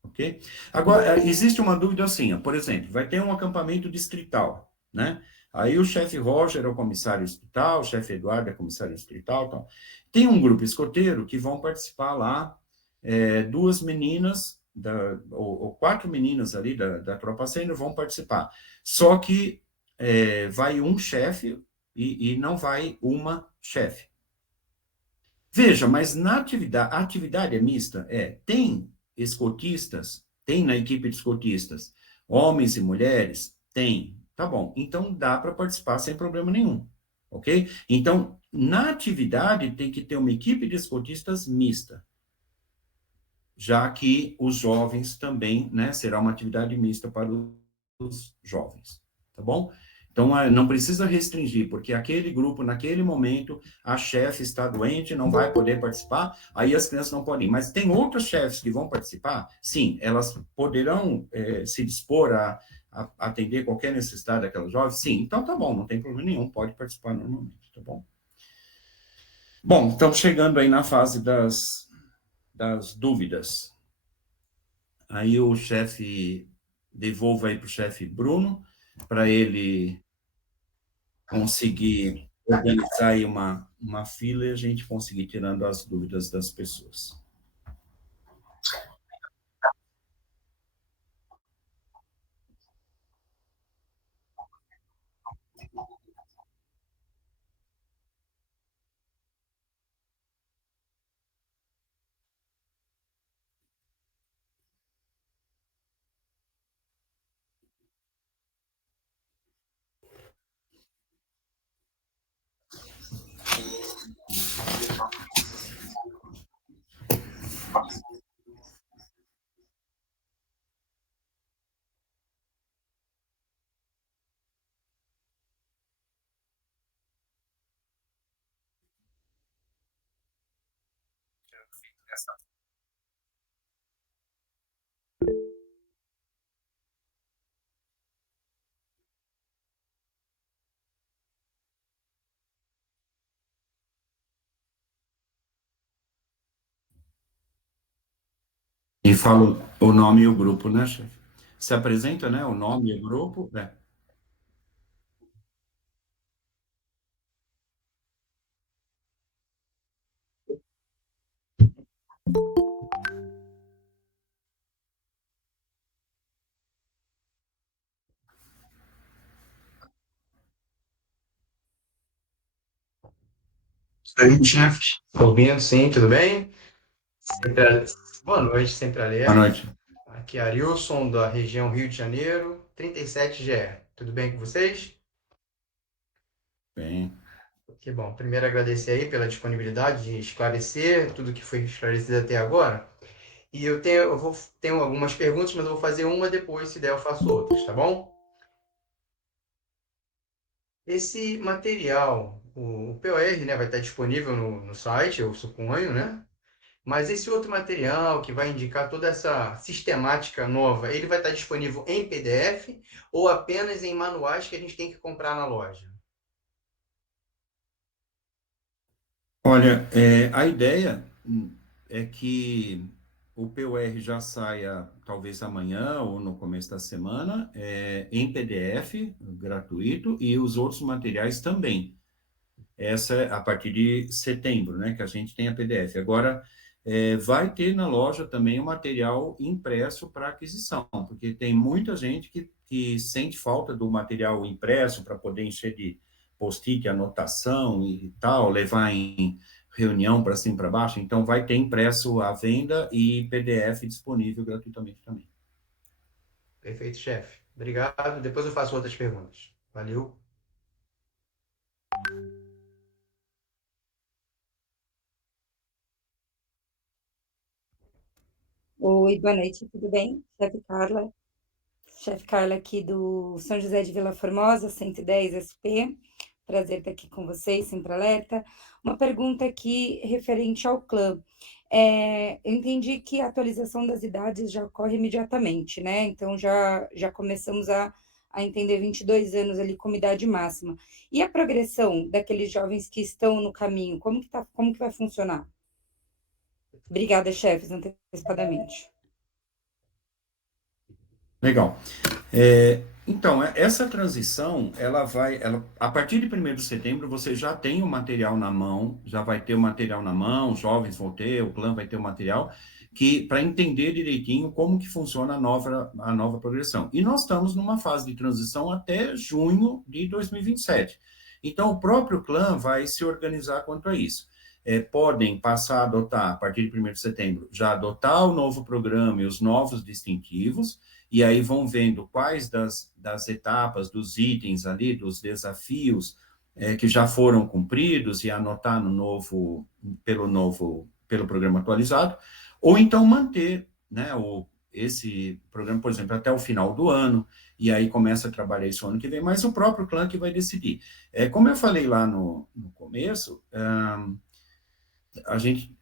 Ok? Agora, existe uma dúvida assim, por exemplo, vai ter um acampamento distrital, né? Aí o chefe Roger é o comissário distrital, o chefe Eduardo é comissário distrital, tal. Tem um grupo escoteiro que vão participar lá, 2 meninas, ou 4 meninas ali da tropa sênior vão participar. Só que vai um chefe e não vai uma chefe. Veja, mas a atividade é mista? Tem escotistas? Tem na equipe de escotistas homens e mulheres? Tem. Tá bom, então dá para participar sem problema nenhum. ok? Então, na atividade, tem que ter uma equipe de escotistas mista, já que os jovens também, né, será uma atividade mista para os jovens, tá bom? Então, não precisa restringir, porque aquele grupo, naquele momento, a chefe está doente, não vai poder participar, aí as crianças não podem ir. Mas tem outros chefes que vão participar? Sim, elas poderão se dispor a atender qualquer necessidade daquelas jovens? Sim, então tá bom, não tem problema nenhum, pode participar normalmente, tá bom? Bom, estamos chegando aí na fase das dúvidas. Aí o chefe, devolvo aí para o chefe Bruno, para ele conseguir organizar aí uma fila e a gente conseguir tirando as dúvidas das pessoas. E falo o nome e o grupo, né, chefe? Se apresenta, né, o nome e o grupo, né? Oi, chefe. Ouvindo, sim, tudo bem? Boa noite, sempre Boa alerta. noite. Aqui é Arilson, da região Rio de Janeiro, 37GE. Tudo bem com vocês? Bem. Que bom. Primeiro, agradecer aí pela disponibilidade de esclarecer tudo que foi esclarecido até agora. E tenho algumas perguntas, mas eu vou fazer uma depois, se der, eu faço outras, tá bom? Esse material, o POR, né, vai estar disponível no site, eu suponho, né? Mas esse outro material que vai indicar toda essa sistemática nova, ele vai estar disponível em PDF ou apenas em manuais que a gente tem que comprar na loja? Olha, a ideia é que o POR já saia talvez amanhã ou no começo da semana, em PDF, gratuito, e os outros materiais também. Essa é a partir de setembro, né, que a gente tem a PDF. Agora, vai ter na loja também o material impresso para aquisição, porque tem muita gente que sente falta do material impresso para poder encher de post-it, anotação e tal, levar em reunião para cima e para baixo. Então, vai ter impresso à venda e PDF disponível gratuitamente também. Perfeito, chefe. Obrigado. Depois eu faço outras perguntas. Valeu. Oi, boa noite, tudo bem? Chefe Carla. Chefe Carla aqui do São José de Vila Formosa, 110 SP. Prazer estar aqui com vocês, sempre alerta. Uma pergunta aqui referente ao clã. Eu entendi que a atualização das idades já ocorre imediatamente, né? Então já começamos a entender 22 anos ali como idade máxima. E a progressão daqueles jovens que estão no caminho, como que vai funcionar? Obrigada, chefes, antecipadamente. Legal. Então, essa transição, a partir de 1º de setembro, você já tem o material na mão, já vai ter o material na mão, os jovens vão ter, o clã vai ter o material, para entender direitinho como que funciona a nova progressão. E nós estamos numa fase de transição até junho de 2027. Então, o próprio clã vai se organizar quanto a isso. Podem passar a adotar, a partir de 1º de setembro, já adotar o novo programa e os novos distintivos, e aí vão vendo quais das etapas, dos itens ali, dos desafios, que já foram cumpridos e anotar pelo programa atualizado, ou então manter, né, esse programa, por exemplo, até o final do ano, e aí começa a trabalhar isso ano que vem, mas o próprio clã que vai decidir. Como eu falei lá no começo, a gente,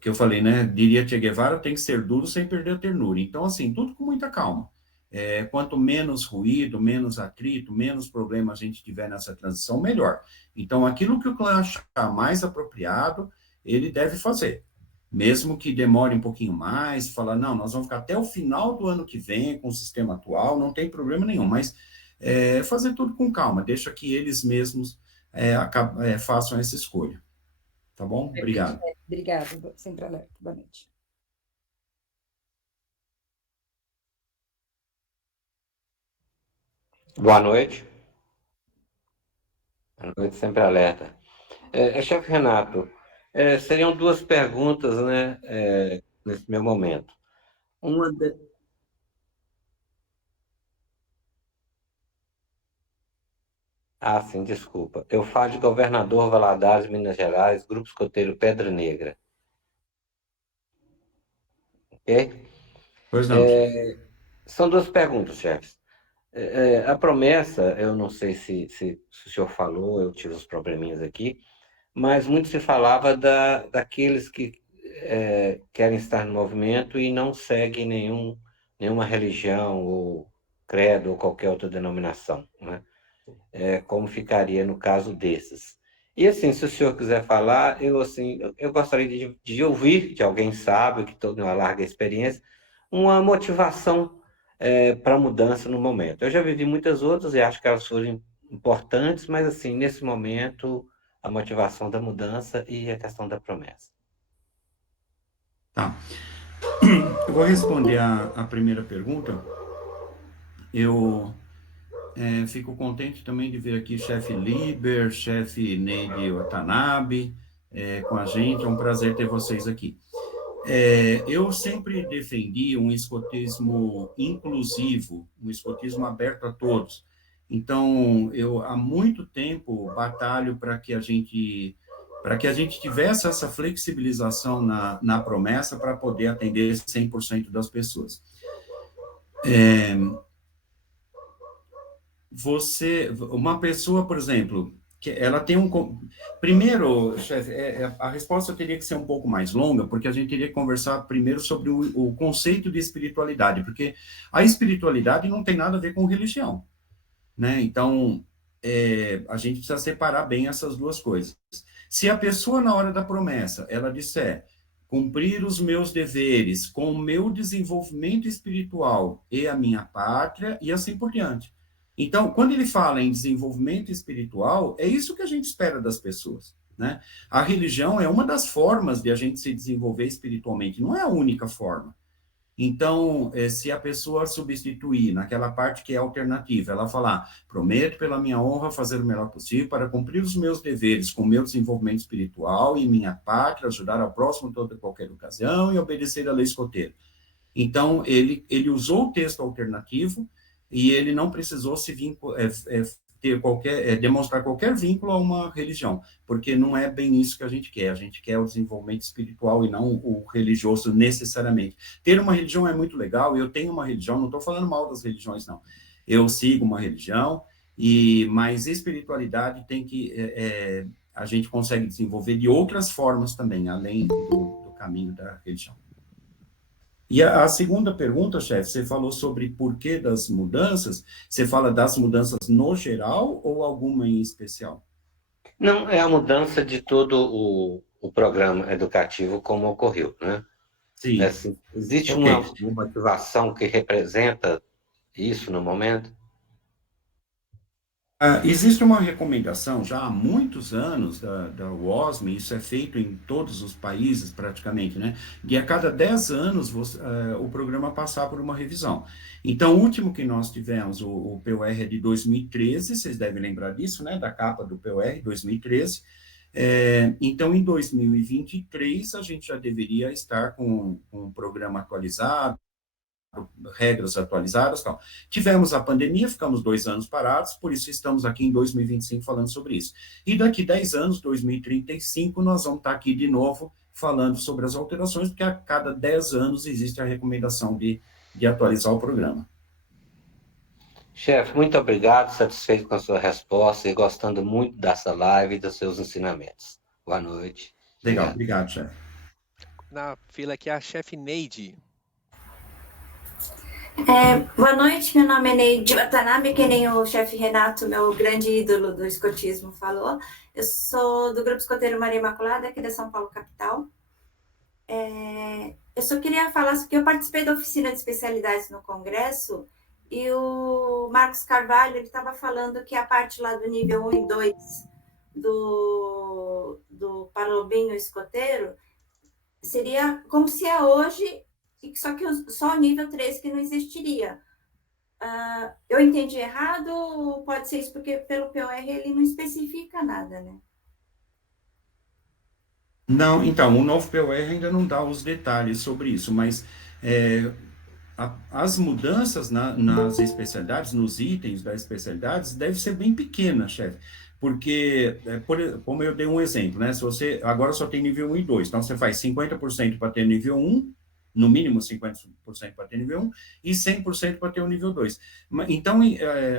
que eu falei, né, diria Che Guevara, tem que ser duro sem perder a ternura. Então, assim, tudo com muita calma. Quanto menos ruído, menos atrito, menos problema a gente tiver nessa transição, melhor. Então, aquilo que o clã achar mais apropriado, ele deve fazer. Mesmo que demore um pouquinho mais, falar, não, nós vamos ficar até o final do ano que vem com o sistema atual, não tem problema nenhum, mas fazer tudo com calma, deixa que eles mesmos façam essa escolha. Tá bom? Obrigado. Obrigada, Sempre Alerta. Boa noite. Boa noite. Boa noite, Sempre Alerta. Chefe Renato, seriam duas perguntas, né, nesse meu momento. Uma de... Ah, sim, desculpa. Eu falo de Governador Valadares, Minas Gerais, Grupo Escoteiro Pedra Negra. Ok? Pois não. São duas perguntas, chefes. A promessa, eu não sei se o senhor falou, eu tive uns probleminhas aqui, mas muito se falava daqueles que querem estar no movimento e não seguem nenhuma religião ou credo ou qualquer outra denominação, né? Como ficaria no caso desses. E assim, se o senhor quiser falar, eu gostaria de ouvir de alguém sábio, que tem uma larga experiência, uma motivação para a mudança no momento. Eu já vivi muitas outras e acho que elas foram importantes, mas assim, nesse momento, a motivação da mudança e a questão da promessa. Tá. Eu vou responder a primeira pergunta. Eu fico contente também de ver aqui chefe Liber, chefe Neide Watanabe com a gente. É um prazer ter vocês aqui. Eu sempre defendi um escotismo inclusivo, um escotismo aberto a todos. Então, eu há muito tempo batalho para que a gente tivesse essa flexibilização na promessa para poder atender 100% das pessoas. Uma pessoa, por exemplo, que ela tem primeiro, chefe, a resposta teria que ser um pouco mais longa, porque a gente teria que conversar primeiro sobre o conceito de espiritualidade, porque a espiritualidade não tem nada a ver com religião, né? Então, a gente precisa separar bem essas duas coisas. Se a pessoa, na hora da promessa, ela disser cumprir os meus deveres com o meu desenvolvimento espiritual e a minha pátria, e assim por diante. Então, quando ele fala em desenvolvimento espiritual, é isso que a gente espera das pessoas, né? A religião é uma das formas de a gente se desenvolver espiritualmente, não é a única forma. Então, se a pessoa substituir naquela parte que é alternativa, ela falar, prometo pela minha honra fazer o melhor possível para cumprir os meus deveres com o meu desenvolvimento espiritual e minha pátria, ajudar ao próximo em toda qualquer ocasião e obedecer à lei escoteira. Então, ele usou o texto alternativo e ele não precisou se demonstrar qualquer vínculo a uma religião, porque não é bem isso que a gente quer o desenvolvimento espiritual e não o religioso necessariamente. Ter uma religião é muito legal, eu tenho uma religião, não estou falando mal das religiões, não. Eu sigo uma religião, mas espiritualidade tem que... a gente consegue desenvolver de outras formas também, além do caminho da religião. E a segunda pergunta, chefe, você falou sobre porquê das mudanças. Você fala das mudanças no geral ou alguma em especial? Não, é a mudança de todo o programa educativo como ocorreu, né? Sim. Assim, existe uma motivação que representa isso no momento? Existe uma recomendação já há muitos anos da WOSM, isso é feito em todos os países praticamente, né? De a cada 10 anos o programa passar por uma revisão. Então, o último que nós tivemos, o POR é de 2013, vocês devem lembrar disso, né? Da capa do POR, 2013. Então, em 2023, a gente já deveria estar com um programa atualizado, regras atualizadas, tal. Tivemos a pandemia, ficamos 2 anos parados, por isso estamos aqui em 2025 falando sobre isso. E daqui 10 anos, 2035, nós vamos estar aqui de novo falando sobre as alterações, porque a cada 10 anos existe a recomendação de atualizar o programa. Chefe, muito obrigado, satisfeito com a sua resposta e gostando muito dessa live e dos seus ensinamentos. Boa noite. Legal, obrigado, chefe. Na fila aqui a chefe Neide. Boa noite, meu nome é Neide Watanabe, que nem o chefe Renato, meu grande ídolo do escotismo, falou. Eu sou do Grupo Escoteiro Maria Imaculada, aqui da São Paulo, capital. Eu só queria falar que eu participei da oficina de especialidades no Congresso e o Marcos Carvalho, ele estava falando que a parte lá do nível 1 e 2 do Palobinho escoteiro seria como se é hoje, só que só o nível 3 que não existiria. Eu entendi errado ou pode ser isso porque pelo POR ele não especifica nada, né? Não, então, o novo POR ainda não dá os detalhes sobre isso, mas as mudanças nas especialidades, nos itens das especialidades, deve ser bem pequena, chefe, porque, como eu dei um exemplo, né, se você agora só tem nível 1 e 2, então você faz 50% para ter nível 1, no mínimo 50% para ter nível 1 e 100% para ter o nível 2. Então,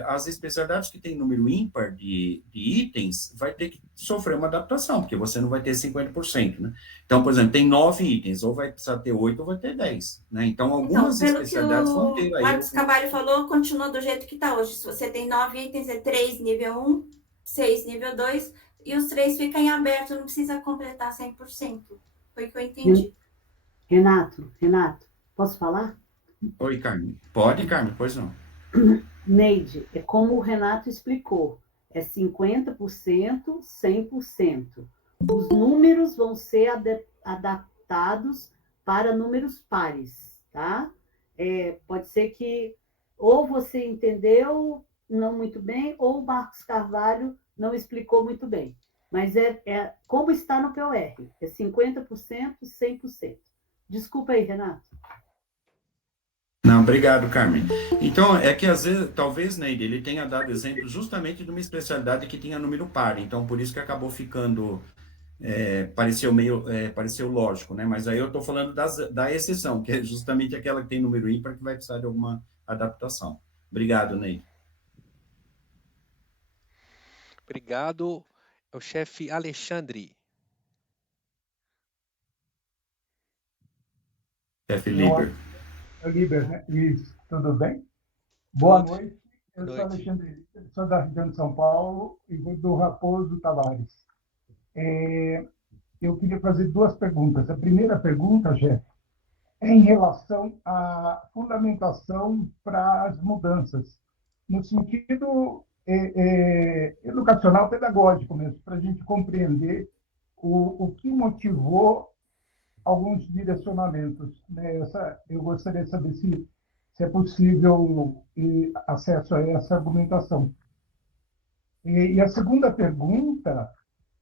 as especialidades que têm número ímpar de itens vai ter que sofrer uma adaptação, porque você não vai ter 50%, né? Então, por exemplo, tem 9 itens, ou vai precisar ter 8 ou vai ter 10, né? Então, algumas especialidades vão ter aí... O Marcos Carvalho falou, continua do jeito que está hoje. Se você tem 9 itens, é 3 nível 1, 6 nível 2, e os 3 ficam em aberto, não precisa completar 100%. Foi o que eu entendi. Renato, posso falar? Oi, Carmen. Pode, Carmen, pois não. Neide, é como o Renato explicou, é 50%, 100%. Os números vão ser adaptados para números pares, tá? Pode ser que ou você entendeu não muito bem, ou o Marcos Carvalho não explicou muito bem. Mas é como está no POR, é 50%, 100%. Desculpa aí, Renato. Não, obrigado, Carmen. Então, é que às vezes, talvez, Neide, ele tenha dado exemplo justamente de uma especialidade que tinha número par, então por isso que acabou ficando, pareceu lógico, né? Mas aí eu estou falando da exceção, que é justamente aquela que tem número ímpar que vai precisar de alguma adaptação. Obrigado, Neide. Obrigado. É o chefe Alexandre. Chefe Liber. Liber, né? Isso, tudo bem? Boa Tudo. noite. Eu Boa sou noite. Alexandre, sou da região de São Paulo e do Raposo Tavares. Eu queria fazer 2 perguntas. A primeira pergunta, chefe, é em relação à fundamentação para as mudanças, no sentido educacional, pedagógico mesmo, para a gente compreender o que motivou alguns direcionamentos, né? Eu gostaria de saber se é possível acesso a essa argumentação. E a segunda pergunta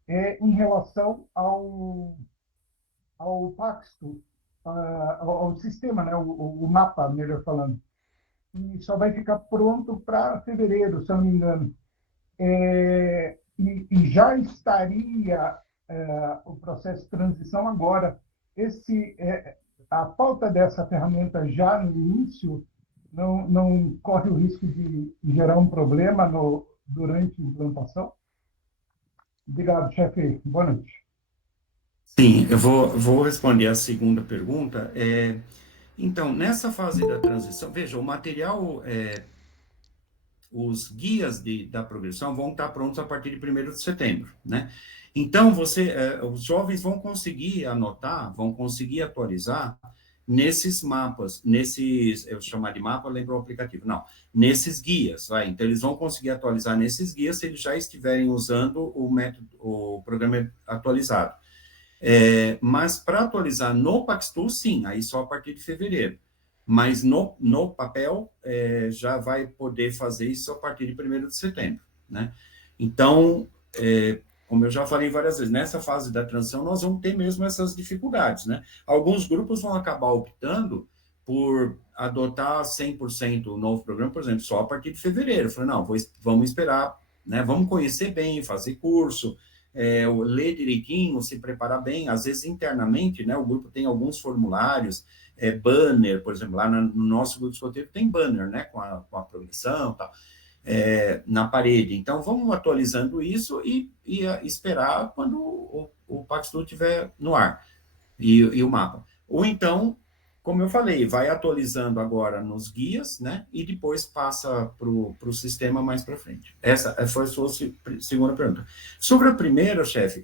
é em relação ao Paxto, ao sistema, né? o mapa, melhor falando. E só vai ficar pronto para fevereiro, se eu não me engano. E já estaria o processo de transição agora. A falta dessa ferramenta já no início não corre o risco de gerar um problema durante a implantação? Obrigado, chefe. Boa noite. Sim, eu vou responder a segunda pergunta. Então, nessa fase da transição, veja, o material, os guias da progressão vão estar prontos a partir de 1º de setembro, né? Então, os jovens vão conseguir anotar, vão conseguir atualizar nesses mapas, eu chamar de mapa, lembra o aplicativo, não, nesses guias, então eles vão conseguir atualizar nesses guias se eles já estiverem usando o programa atualizado. Mas para atualizar no Paxtu, sim, aí só a partir de fevereiro. Mas no papel, já vai poder fazer isso a partir de 1º de setembro, né? Então, como eu já falei várias vezes, nessa fase da transição nós vamos ter mesmo essas dificuldades, né? Alguns grupos vão acabar optando por adotar 100% o novo programa, por exemplo, só a partir de fevereiro. Eu falei, não, vamos esperar, né? Vamos conhecer bem, fazer curso, ler direitinho, se preparar bem. Às vezes, internamente, né, o grupo tem alguns formulários, banner, por exemplo, lá no nosso grupo escoteiro tem banner, né, com a progressão e tal, na parede. Então, vamos atualizando isso e esperar quando o Paxton estiver no ar, e o mapa. Ou então, como eu falei, vai atualizando agora nos guias, né? E depois passa para o sistema mais para frente. Essa foi a sua segunda pergunta. Sobre a primeira, chefe,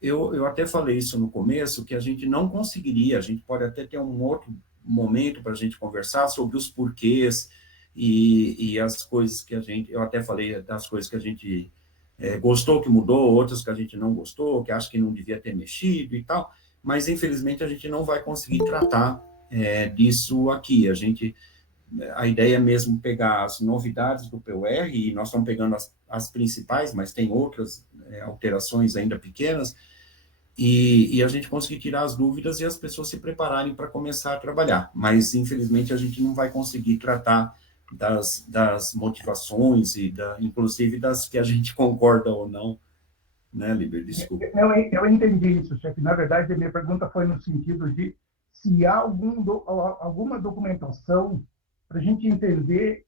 eu até falei isso no começo, que a gente não conseguiria, a gente pode até ter um outro momento para a gente conversar sobre os porquês e as coisas que eu até falei das coisas que a gente gostou que mudou, outras que a gente não gostou, que acha que não devia ter mexido e tal, mas infelizmente a gente não vai conseguir tratar disso aqui. A ideia é mesmo pegar as novidades do PUR, e nós estamos pegando as principais, mas tem outras alterações ainda pequenas, e a gente conseguir tirar as dúvidas e as pessoas se prepararem para começar a trabalhar. Mas, infelizmente, a gente não vai conseguir tratar das motivações e, inclusive, das que a gente concorda ou não, né, Liber? Desculpa. Eu entendi isso, chefe. Na verdade, a minha pergunta foi no sentido de se há alguma documentação para a gente entender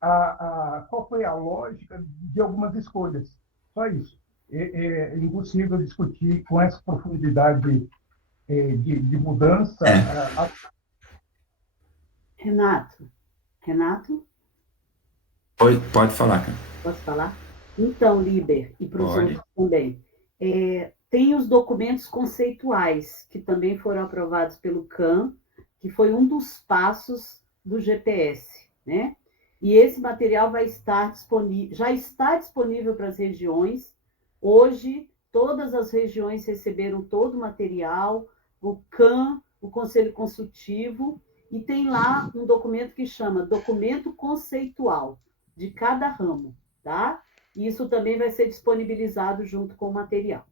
qual foi a lógica de algumas escolhas. Só isso. É impossível discutir com essa profundidade de mudança. Renato? Pode falar, cara. Posso falar? Então, Liber, e para os outros também. Tem os documentos conceituais, que também foram aprovados pelo CAN, que foi um dos passos do GPS, né? E esse material vai estar disponível, já está disponível para as regiões. Hoje, todas as regiões receberam todo o material, o CAN, o Conselho Consultivo, e tem lá um documento que chama Documento Conceitual, de cada ramo, tá? E isso também vai ser disponibilizado junto com o material.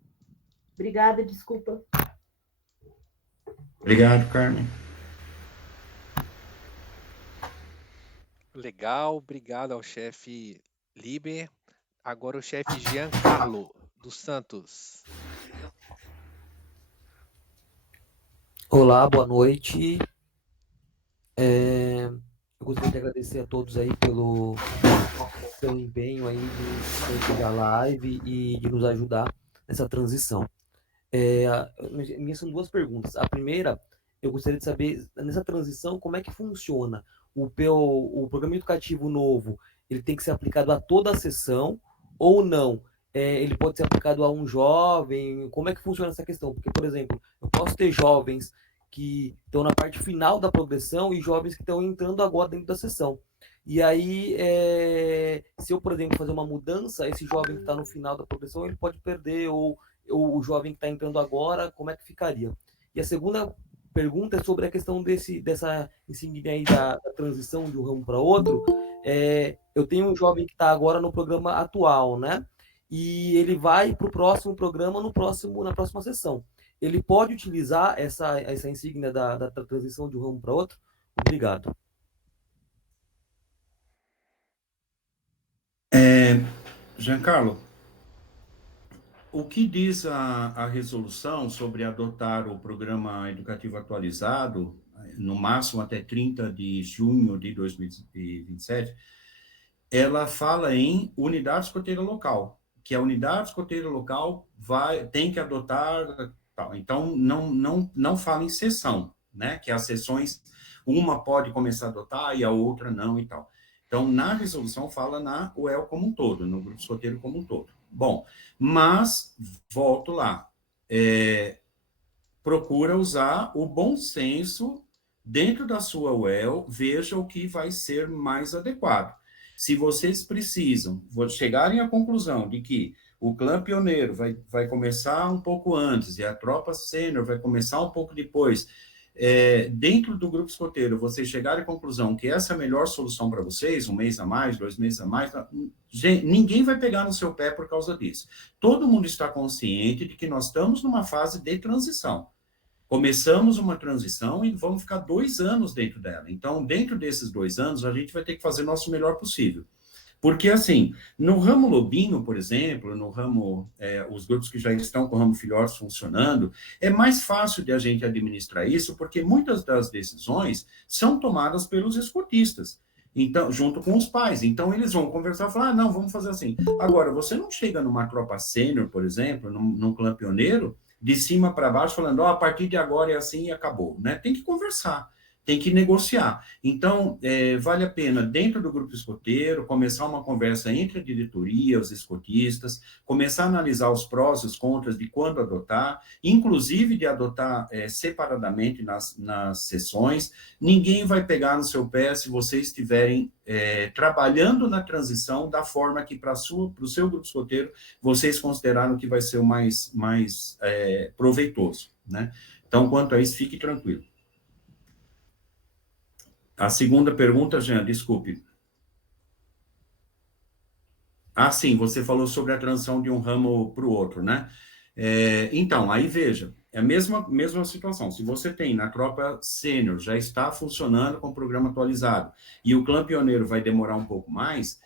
Obrigada, desculpa. Obrigado, Carmen. Legal, obrigado ao chefe Liber. Agora o chefe Giancarlo dos Santos. Olá, boa noite. Eu gostaria de agradecer a todos aí pelo seu empenho aí de a live e de nos ajudar nessa transição. Minhas são duas perguntas. A primeira, eu gostaria de saber, nessa transição, como é que funciona? O programa educativo novo, ele tem que ser aplicado a toda a sessão ou não? Ele pode ser aplicado a um jovem? Como é que funciona essa questão? Porque, por exemplo, eu posso ter jovens que estão na parte final da progressão e jovens que estão entrando agora dentro da sessão. E aí, se eu, por exemplo, fazer uma mudança, esse jovem que está no final da progressão, ele pode perder, ou o jovem que está entrando agora, como é que ficaria? E a segunda pergunta é sobre a questão dessa insígnia aí da transição de um ramo para outro. Eu tenho um jovem que está agora no programa atual, né? E ele vai para o próximo programa na próxima sessão. Ele pode utilizar essa insígnia da transição de um ramo para outro? Obrigado. Giancarlo, o que diz a resolução sobre adotar o programa educativo atualizado, no máximo até 30 de junho de 2027, ela fala em unidade escoteira local, que a unidade escoteira local tem que adotar, tal. Então, não fala em sessão, né? Que as sessões, uma pode começar a adotar e a outra não e tal. Então, na resolução fala na UEL como um todo, no grupo escoteiro como um todo. Bom, mas, volto lá, procura usar o bom senso dentro da sua UEL, veja o que vai ser mais adequado. Se vocês precisam chegarem à conclusão de que o clã pioneiro vai começar um pouco antes e a tropa sênior vai começar um pouco depois, dentro do grupo escoteiro, vocês chegarem à conclusão que essa é a melhor solução para vocês, 1 mês a mais, 2 meses a mais, ninguém vai pegar no seu pé por causa disso. Todo mundo está consciente de que nós estamos numa fase de transição. Começamos uma transição e vamos ficar 2 anos dentro dela. Então, dentro desses 2 anos, a gente vai ter que fazer o nosso melhor possível. Porque, assim, no ramo lobinho, por exemplo, no ramo, os grupos que já estão com o ramo filhotes funcionando, é mais fácil de a gente administrar isso, porque muitas das decisões são tomadas pelos escotistas, então, junto com os pais. Então, eles vão conversar e falar, não, vamos fazer assim. Agora, você não chega numa tropa sênior, por exemplo, num clã pioneiro, de cima para baixo, falando, a partir de agora é assim e acabou, né? Tem que conversar, tem que negociar. Então, vale a pena, dentro do grupo escoteiro, começar uma conversa entre a diretoria, os escotistas, começar a analisar os prós e os contras de quando adotar, inclusive de adotar separadamente nas sessões. Ninguém vai pegar no seu pé se vocês estiverem trabalhando na transição da forma que, para o seu grupo escoteiro, vocês consideraram que vai ser o mais proveitoso, né? Então, quanto a isso, fique tranquilo. A segunda pergunta, Jean, desculpe. Sim, você falou sobre a transição de um ramo para o outro, né? Então, aí veja, é a mesma situação. Se você tem na tropa sênior, já está funcionando com o programa atualizado, e o clã pioneiro vai demorar um pouco mais,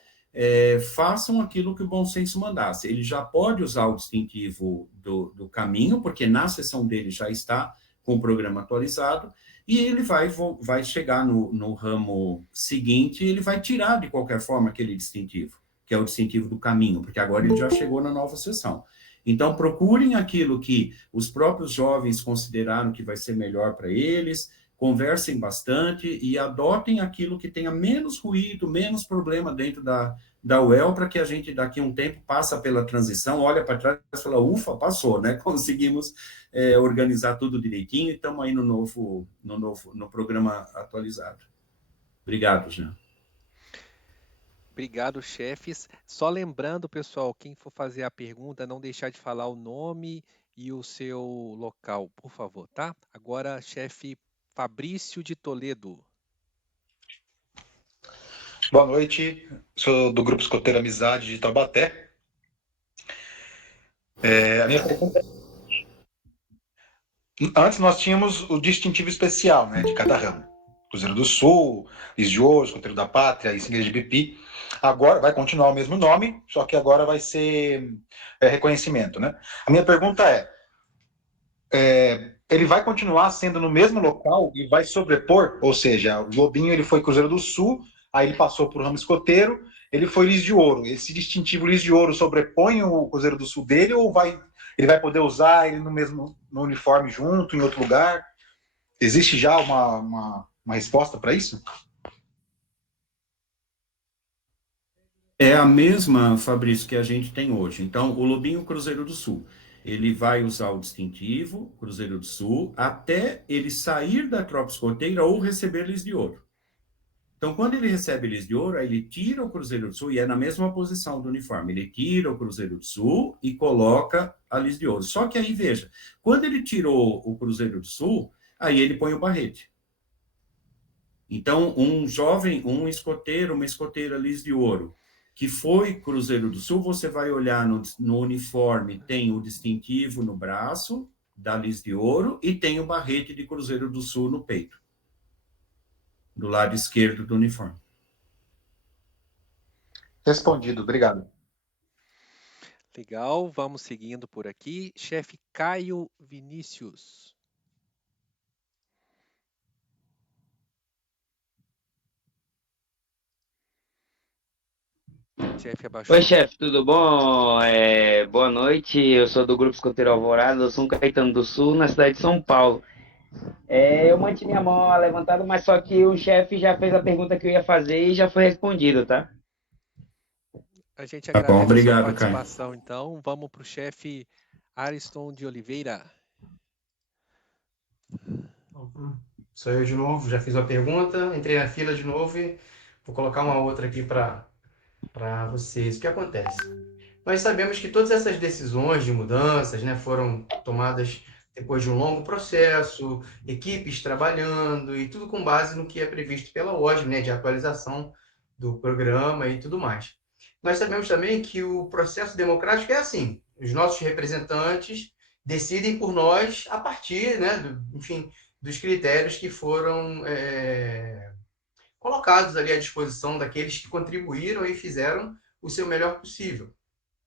façam aquilo que o bom senso mandasse. Ele já pode usar o distintivo do caminho, porque na sessão dele já está com o programa atualizado, e ele vai chegar no ramo seguinte, e ele vai tirar de qualquer forma aquele distintivo, que é o distintivo do caminho, porque agora ele já chegou na nova sessão. Então, procurem aquilo que os próprios jovens consideraram que vai ser melhor para eles, conversem bastante e adotem aquilo que tenha menos ruído, menos problema dentro da UEL, para que a gente, daqui a um tempo, passa pela transição, olha para trás e fala, ufa, passou, né? Conseguimos organizar tudo direitinho e estamos aí no programa atualizado. Obrigado, Jean. Obrigado, chefes. Só lembrando, pessoal, quem for fazer a pergunta, não deixar de falar o nome e o seu local, por favor, tá? Agora, chefe Fabrício de Toledo. Boa noite, sou do Grupo Escoteiro Amizade de Taubaté. A minha pergunta antes nós tínhamos o distintivo especial, né, de cada ramo. Cruzeiro do Sul, Lis de Ouro, Escoteiro da Pátria, Insignia de Bipi. Agora vai continuar o mesmo nome, só que agora vai ser reconhecimento, né? A minha pergunta ele vai continuar sendo no mesmo local e vai sobrepor, ou seja, o Lobinho ele foi Cruzeiro do Sul, aí ele passou para o ramo escoteiro, ele foi Lis de Ouro. Esse distintivo Lis de Ouro sobrepõe o Cruzeiro do Sul dele ou ele vai poder usar ele no uniforme junto, em outro lugar? Existe já uma resposta para isso? É a mesma, Fabrício, que a gente tem hoje. Então, o Lobinho Cruzeiro do Sul, ele vai usar o distintivo Cruzeiro do Sul até ele sair da tropa escoteira ou receber Lis de Ouro. Então, quando ele recebe Lis de Ouro, aí ele tira o Cruzeiro do Sul, e é na mesma posição do uniforme. Ele tira o Cruzeiro do Sul e coloca a Lis de Ouro. Só que aí, veja, quando ele tirou o Cruzeiro do Sul, aí ele põe o barrete. Então, um escoteiro, uma escoteira Lis de Ouro, que foi Cruzeiro do Sul, você vai olhar no uniforme, tem o distintivo no braço, da Lis de Ouro, e tem o barrete de Cruzeiro do Sul no peito, do lado esquerdo do uniforme. Respondido, obrigado. Legal, vamos seguindo por aqui. Chefe Caio Vinícius. Chefe abaixou. Oi, chefe, tudo bom? Boa noite, eu sou do Grupo Escoteiro Alvorada, eu sou um Caetano do Sul, na cidade de São Paulo. Eu mantive minha mão levantada, mas só que o chefe já fez a pergunta que eu ia fazer e já foi respondido, tá? A gente agradece bom, obrigado, a sua participação, Caio. Então. Vamos para o chefe Ariston de Oliveira. Sou eu de novo, já fiz a pergunta, entrei na fila de novo e vou colocar uma outra aqui para vocês. O que acontece? Nós sabemos que todas essas decisões de mudanças, né, foram tomadas depois de um longo processo, equipes trabalhando e tudo com base no que é previsto pela OSM, né, de atualização do programa e tudo mais. Nós sabemos também que o processo democrático é assim, os nossos representantes, decidem por nós a partir, né, enfim, dos critérios que foram colocados ali à disposição daqueles que contribuíram e fizeram o seu melhor possível.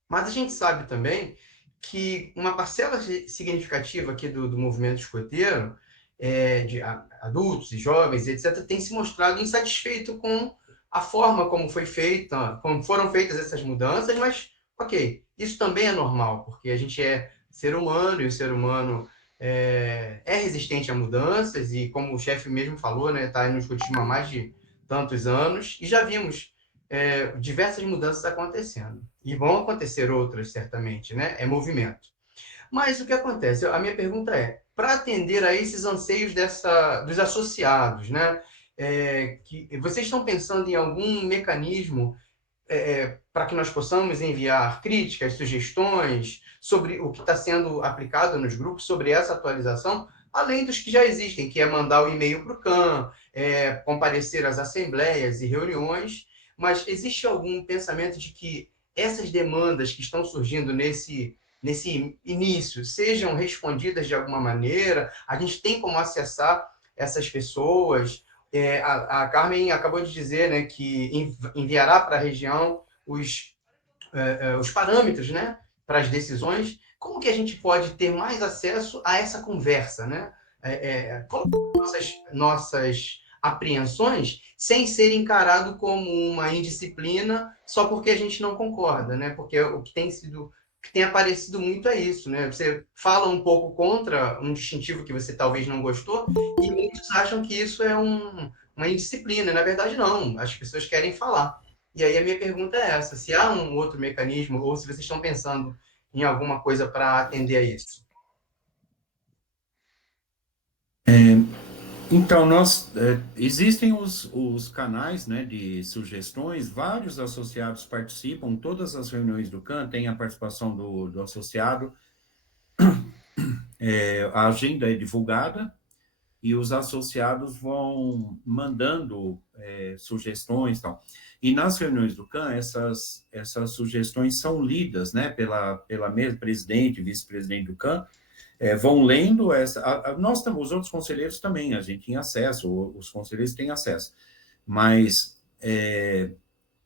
Mas a gente sabe também que uma parcela significativa aqui do movimento escoteiro, de adultos e jovens, etc., tem se mostrado insatisfeito com a forma como como foram feitas essas mudanças, mas, ok, isso também é normal, porque a gente é ser humano e o ser humano é resistente a mudanças e, como o chefe mesmo falou, né, está no escotismo há mais de tantos anos e já vimos diversas mudanças acontecendo. E vão acontecer outras, certamente, né? É movimento. Mas o que acontece? A minha pergunta é, para atender a esses anseios dos associados, né? Que vocês estão pensando em algum mecanismo para que nós possamos enviar críticas, sugestões sobre o que está sendo aplicado nos grupos, sobre essa atualização, além dos que já existem, que é mandar o e-mail para o CAN, comparecer às assembleias e reuniões, mas existe algum pensamento de que essas demandas que estão surgindo nesse início sejam respondidas de alguma maneira? A gente tem como acessar essas pessoas? A Carmen acabou de dizer, né, que enviará para a região os parâmetros, né, para as decisões. Como que a gente pode ter mais acesso a essa conversa, né? Nossas apreensões sem ser encarado como uma indisciplina só porque a gente não concorda, né? Porque o que tem aparecido muito é isso, né? Você fala um pouco contra um distintivo que você talvez não gostou e muitos acham que isso é uma indisciplina. Na verdade, não. As pessoas querem falar. E aí a minha pergunta é essa, se há um outro mecanismo ou se vocês estão pensando em alguma coisa para atender a isso. Então, existem os canais, né, de sugestões, vários associados participam, todas as reuniões do CAN têm a participação do associado, a agenda é divulgada e os associados vão mandando sugestões e tal. E nas reuniões do CAN, essas sugestões são lidas, né, pela mesma presidente e vice-presidente do CAN, vão lendo nós os outros conselheiros também, a gente tem acesso, os conselheiros têm acesso, mas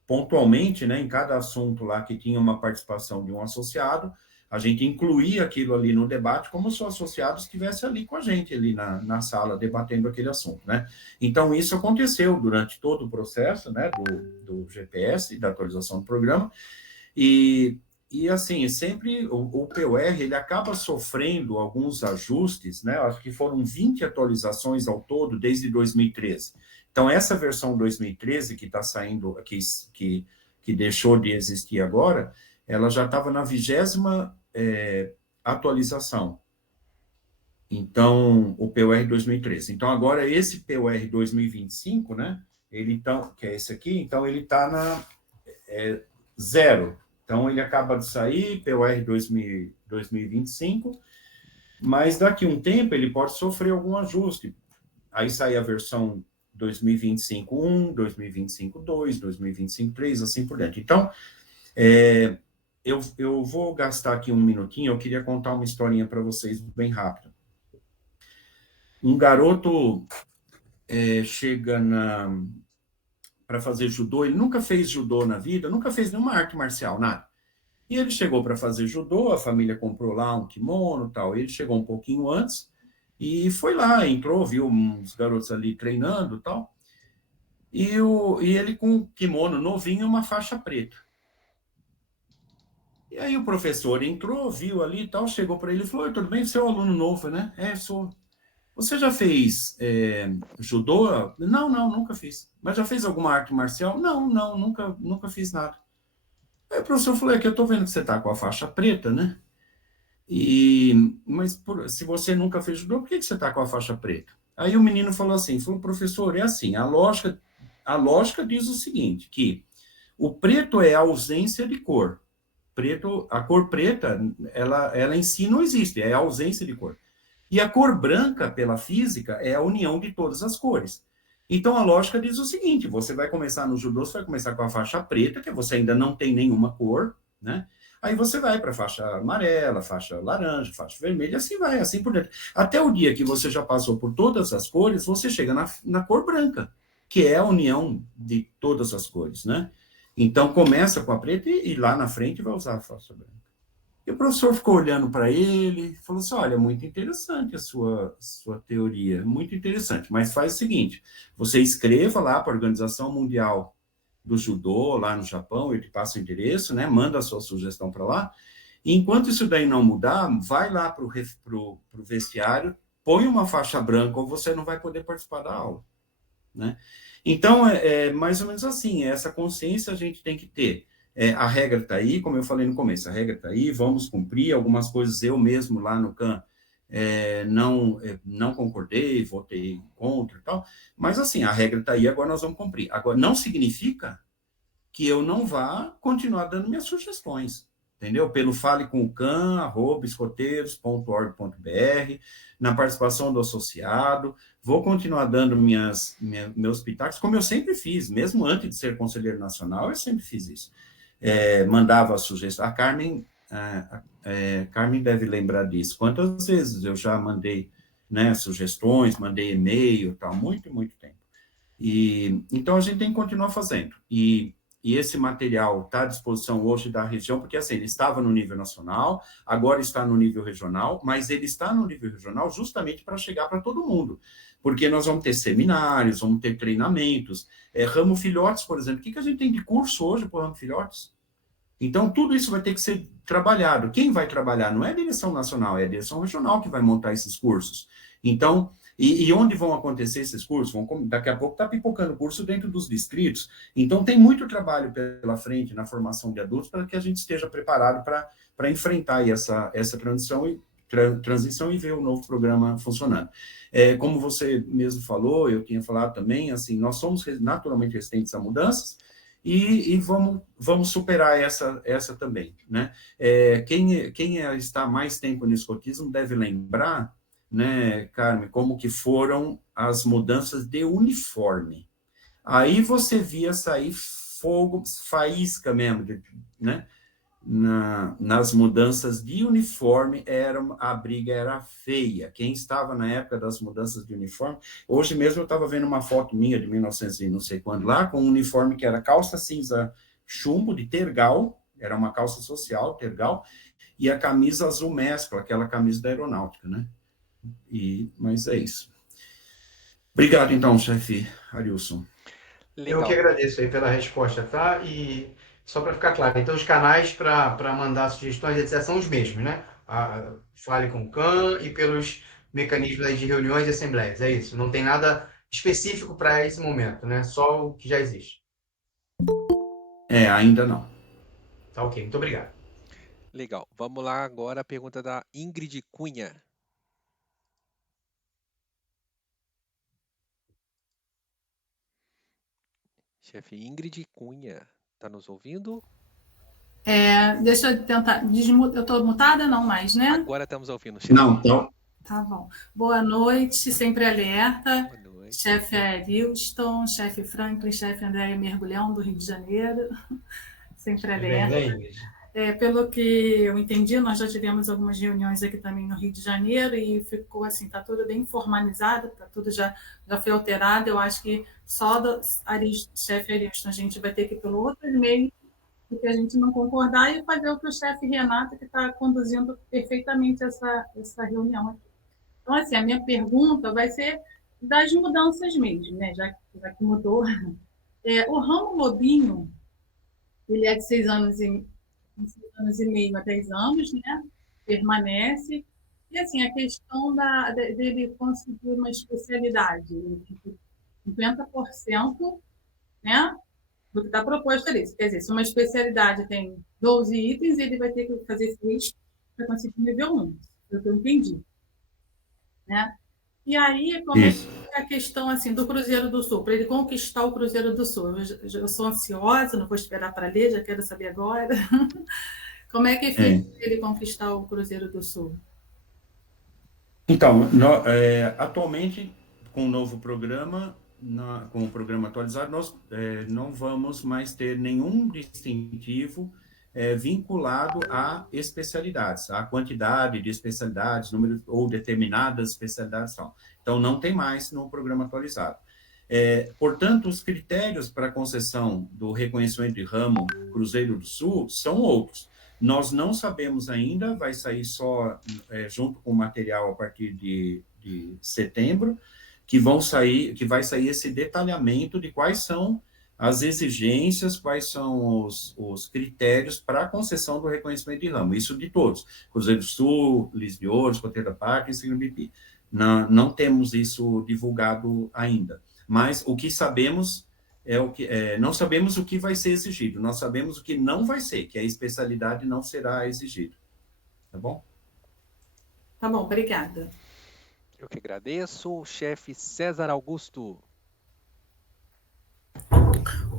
pontualmente, né, em cada assunto lá que tinha uma participação de um associado, a gente incluía aquilo ali no debate como se o associado estivesse ali com a gente, ali na sala, debatendo aquele assunto, né? Então, isso aconteceu durante todo o processo, né, do GPS, da atualização do programa, e assim, sempre o POR, ele acaba sofrendo alguns ajustes, né? Acho que foram 20 atualizações ao todo desde 2013. Então, essa versão 2013 que está saindo, que deixou de existir agora, ela já estava na 20ª atualização. Então, o POR 2013. Então, agora, esse POR 2025, né? Que é esse aqui, então ele está na 0. Então, ele acaba de sair, POR 2025, mas daqui a um tempo ele pode sofrer algum ajuste. Aí sai a versão 2025.1, 2025.2, 2025.3, assim por diante. Então, eu vou gastar aqui um minutinho, eu queria contar uma historinha para vocês bem rápido. Um garoto chega para fazer judô, ele nunca fez judô na vida, nunca fez nenhuma arte marcial, nada. E ele chegou para fazer judô, a família comprou lá um kimono e tal, ele chegou um pouquinho antes, e foi lá, entrou, viu uns garotos ali treinando e tal, e ele com um kimono novinho e uma faixa preta. E aí o professor entrou, viu ali e tal, chegou para ele e falou: tudo bem, você é um aluno novo, né? Sou. Você já fez judô? Não, nunca fiz. Mas já fez alguma arte marcial? Não, nunca fiz nada. Aí o professor falou: que eu estou vendo que você está com a faixa preta, né? Mas se você nunca fez judô, por que você está com a faixa preta? Aí o menino falou assim, professor, é assim, a lógica diz o seguinte, que o preto é a ausência de cor. A cor preta, ela em si não existe, é a ausência de cor. E a cor branca, pela física, é a união de todas as cores. Então, a lógica diz o seguinte, você vai começar no judô, você vai começar com a faixa preta, que você ainda não tem nenhuma cor, né? Aí você vai para faixa amarela, faixa laranja, faixa vermelha, assim vai, assim por diante. Até o dia que você já passou por todas as cores, você chega na cor branca, que é a união de todas as cores, né? Então, começa com a preta e lá na frente vai usar a faixa branca. E o professor ficou olhando para ele, falou assim, olha, muito interessante a sua teoria, muito interessante, mas faz o seguinte, você escreva lá para a Organização Mundial do Judô, lá no Japão, ele te passa o endereço, né, manda a sua sugestão para lá, e enquanto isso daí não mudar, vai lá para o vestiário, põe uma faixa branca ou você não vai poder participar da aula, né? Então, é mais ou menos assim, essa consciência a gente tem que ter. A regra está aí, como eu falei no começo, a regra está aí, vamos cumprir, algumas coisas eu mesmo lá no CAN não concordei, votei contra e tal, mas assim, a regra está aí, agora nós vamos cumprir. Agora, não significa que eu não vá continuar dando minhas sugestões, entendeu? Pelo falecomucan@escoteiros.org.br, na participação do associado, vou continuar dando meus pitacos, como eu sempre fiz, mesmo antes de ser conselheiro nacional, eu sempre fiz isso. Mandava sugestões. A Carmen deve lembrar disso. Quantas vezes eu já mandei, né, sugestões, mandei e-mail, tal, muito, muito tempo. Então, a gente tem que continuar fazendo. E esse material está à disposição hoje da região, porque assim, ele estava no nível nacional, agora está no nível regional, mas ele está no nível regional justamente para chegar para todo mundo, porque nós vamos ter seminários, vamos ter treinamentos, ramo filhotes, por exemplo, o que a gente tem de curso hoje para o ramo filhotes? Então, tudo isso vai ter que ser trabalhado. Quem vai trabalhar não é a direção nacional, é a direção regional que vai montar esses cursos. Então, e onde vão acontecer esses cursos? Daqui a pouco está pipocando curso dentro dos distritos. Então, tem muito trabalho pela frente na formação de adultos para que a gente esteja preparado para enfrentar essa transição e ver o novo programa funcionando. Como você mesmo falou, eu tinha falado também, assim, nós somos naturalmente resistentes a mudanças, e vamos superar essa também, né? Quem está mais tempo no escotismo deve lembrar, né, Carmen, como que foram as mudanças de uniforme. Aí você via sair fogo, faísca mesmo, né? Nas mudanças de uniforme, a briga era feia. Quem estava na época das mudanças de uniforme, hoje mesmo eu estava vendo uma foto minha de 1900 e não sei quando lá, com um uniforme que era calça cinza chumbo de tergal, era uma calça social, tergal, e a camisa azul mescla, aquela camisa da aeronáutica, né? Mas é isso. Obrigado, então, chefe Arilson. Eu que agradeço aí pela resposta, tá? E só para ficar claro, então os canais para mandar sugestões, etc., são os mesmos, né? Fale com o CAN e pelos mecanismos aí de reuniões e assembleias, é isso? Não tem nada específico para esse momento, né? Só o que já existe. Ainda não. Tá ok, muito obrigado. Legal. Vamos lá agora a pergunta da Ingrid Cunha. Chefe Ingrid Cunha, está nos ouvindo? Deixa eu tentar. Eu estou mutada? Não mais, né? Agora estamos ouvindo, chefe. Não, então. Tá bom. Boa noite, sempre alerta. Boa noite. Chefe Arilson, chefe Franklin, chefe André Mergulhão, do Rio de Janeiro. Sempre alerta. Pelo que eu entendi, nós já tivemos algumas reuniões aqui também no Rio de Janeiro e ficou assim, está tudo bem formalizado, está tudo já foi alterado. Eu acho que só do chefe Arilson a gente vai ter que ir pelo outro e-mail, porque a gente não concordar e fazer o que o chefe Renato, que está conduzindo perfeitamente essa reunião aqui. Então, assim, a minha pergunta vai ser das mudanças mesmo, né? Já que mudou. O ramo lobinho, ele é de 6 anos e meio a 10 anos, né? Permanece. E, assim, a questão dele conseguir uma especialidade, 50%, né? Do que está proposto ali. Quer dizer, se uma especialidade tem 12 itens, ele vai ter que fazer 6 para conseguir nível 1, pelo que eu entendi. Né? E aí, como é a questão assim, do Cruzeiro do Sul, para ele conquistar o Cruzeiro do Sul? Eu sou ansiosa, não vou esperar para ler, já quero saber agora. Como é que fica ele conquistar o Cruzeiro do Sul? Então, atualmente, com o novo programa, com o programa atualizado, nós não vamos mais ter nenhum distintivo vinculado a especialidades, a quantidade de especialidades, número ou determinadas especialidades. Então, não tem mais no programa atualizado. Portanto, os critérios para a concessão do reconhecimento de ramo Cruzeiro do Sul são outros. Nós não sabemos ainda, vai sair só junto com o material a partir de setembro, que vai sair esse detalhamento de quais são as exigências, quais são os critérios para a concessão do reconhecimento de ramo, isso de todos, Cruzeiro do Sul, Lis de Ouro, Escoteiro da Parque e Signo-BP. Não temos isso divulgado ainda, mas o que sabemos não sabemos o que vai ser exigido, nós sabemos o que não vai ser, que a especialidade não será exigida. Tá bom? Tá bom, obrigada. Eu que agradeço. Chefe César Augusto.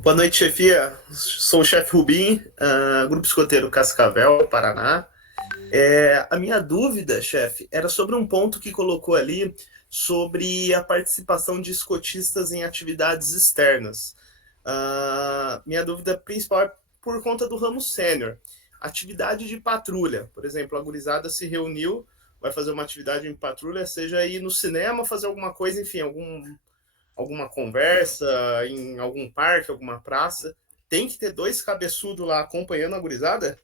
Boa noite, chefia. Sou o chefe Rubim, Grupo Escoteiro Cascavel, Paraná. A minha dúvida, chefe, era sobre um ponto que colocou ali sobre a participação de escotistas em atividades externas. Minha dúvida principal é por conta do ramo sênior. Atividade de patrulha, por exemplo, a gurizada se reuniu, vai fazer uma atividade em patrulha, seja ir no cinema, fazer alguma coisa, enfim, alguma conversa em algum parque, alguma praça, tem que ter 2 cabeçudos lá acompanhando a gurizada?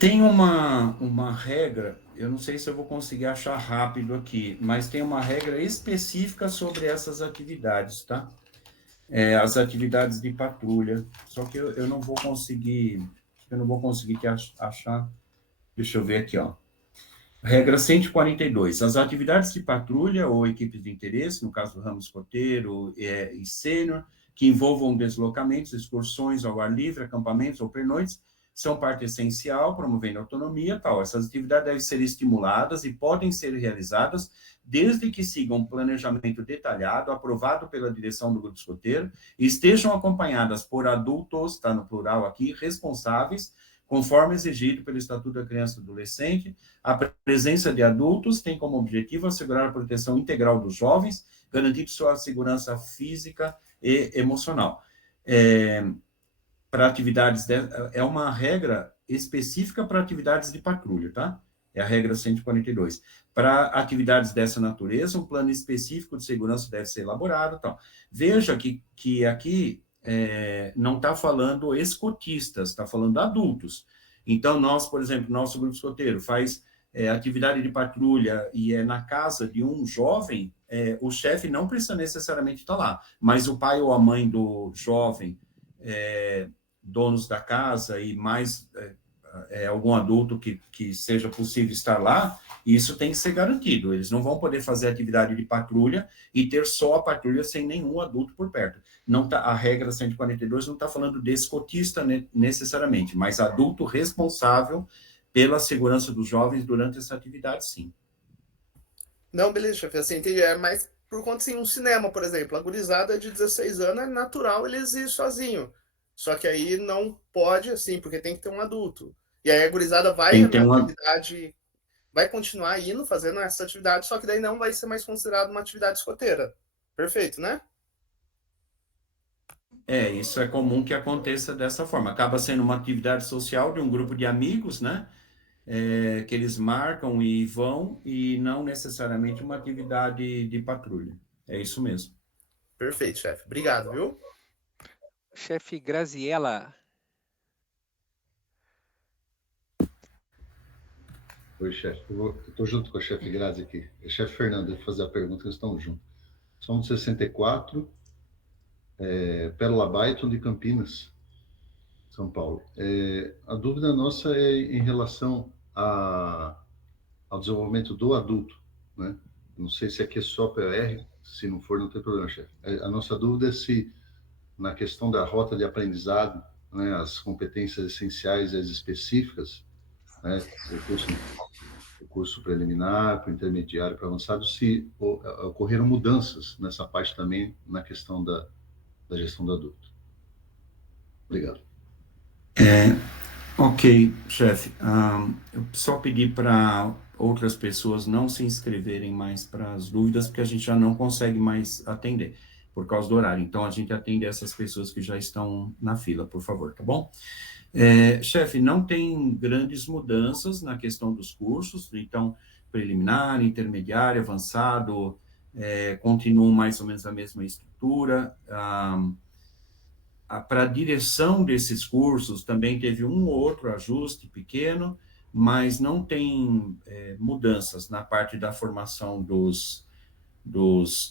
Tem uma regra, eu não sei se eu vou conseguir achar rápido aqui, mas tem uma regra específica sobre essas atividades, tá? As atividades de patrulha, só que eu não vou conseguir achar, deixa eu ver aqui, ó. Regra 142. As atividades de patrulha ou equipes de interesse, no caso do ramo escoteiro e sênior, que envolvam deslocamentos, excursões ao ar livre, acampamentos ou pernoites, são parte essencial, promovendo a autonomia, tal. Essas atividades devem ser estimuladas e podem ser realizadas desde que sigam um planejamento detalhado, aprovado pela direção do grupo escoteiro, e estejam acompanhadas por adultos, está no plural aqui, responsáveis, conforme exigido pelo Estatuto da Criança e do Adolescente. A presença de adultos tem como objetivo assegurar a proteção integral dos jovens, garantindo sua segurança física e emocional. Para atividades, é uma regra específica para atividades de patrulha, tá? É a regra 142. Para atividades dessa natureza, um plano específico de segurança deve ser elaborado, tal. Veja que aqui não está falando escotistas, está falando adultos. Então, nós, por exemplo, nosso grupo escoteiro faz atividade de patrulha e na casa de um jovem, o chefe não precisa necessariamente estar lá, mas o pai ou a mãe do jovem, donos da casa e mais algum adulto que seja possível estar lá, isso tem que ser garantido. Eles não vão poder fazer atividade de patrulha e ter só a patrulha sem nenhum adulto por perto. A regra 142 não está falando de escotista necessariamente, mas adulto responsável pela segurança dos jovens durante essa atividade, sim. Não, beleza, chefe, assim, entendi. Mas por conta, assim, um cinema, por exemplo, a gurizada de 16 anos é natural eles ir sozinho. Só que aí não pode, assim, porque tem que ter um adulto. E aí a gurizada vai na atividade, vai continuar indo, fazendo essa atividade, só que daí não vai ser mais considerado uma atividade escoteira. Perfeito, né? Isso é comum que aconteça dessa forma. Acaba sendo uma atividade social de um grupo de amigos, né? Que eles marcam e vão, e não necessariamente uma atividade de patrulha. É isso mesmo. Perfeito, chefe. Obrigado, viu? Chefe Graziella. Oi, chefe. Eu estou junto com a chefe Grazi aqui. É chefe Fernando, ele fazer a pergunta, eles estão juntos. Somos 64, Pérola Baiton de Campinas, São Paulo. A dúvida nossa é em relação ao desenvolvimento do adulto, né? Não sei se aqui é só POR, se não for, não tem problema, chefe. A nossa dúvida é se, na questão da rota de aprendizado, né, as competências essenciais e as específicas, né, o curso preliminar, para o intermediário, para o avançado, se ocorreram mudanças nessa parte também, na questão da gestão do adulto. Obrigado. Ok, chefe. Eu só pedi para outras pessoas não se inscreverem mais para as dúvidas, porque a gente já não consegue mais atender. por causa do horário. Então, a gente atende essas pessoas que já estão na fila, por favor, tá bom? Chefe, não tem grandes mudanças na questão dos cursos, então, preliminar, intermediário, avançado, continuam mais ou menos a mesma estrutura. Para a direção desses cursos, também teve um ou outro ajuste pequeno, mas não tem mudanças na parte da formação dos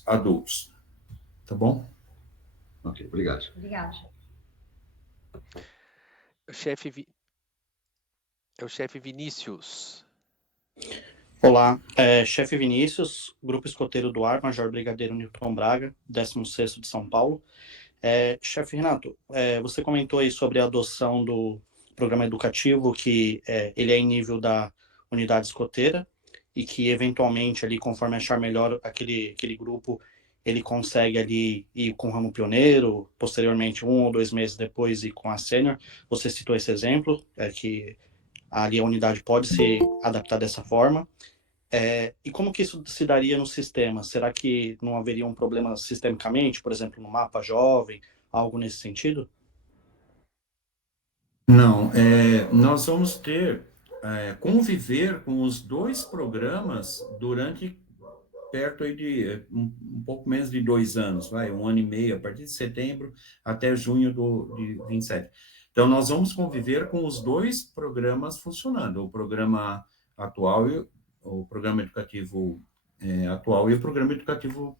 adultos. Tá bom? Ok, obrigado. Obrigada. O chefe Vinícius. Olá, chefe Vinícius, Grupo Escoteiro do Ar, Major Brigadeiro Newton Braga, 16º de São Paulo. Chefe Renato, você comentou aí sobre a adoção do programa educativo, que ele é em nível da unidade escoteira, e que eventualmente, ali, conforme achar melhor aquele grupo, ele consegue ali ir com o ramo pioneiro, posteriormente 1 ou 2 meses depois ir com a sênior. Você citou esse exemplo, que ali a unidade pode se adaptar dessa forma. E como que isso se daria no sistema? Será que não haveria um problema sistemicamente, por exemplo, no mapa jovem, algo nesse sentido? Não, nós vamos conviver com os 2 programas durante perto aí de um pouco menos de 2 anos, 1 ano e meio, a partir de setembro até junho de 27. Então, nós vamos conviver com os 2 programas funcionando, o programa atual, o programa educativo atual e o programa educativo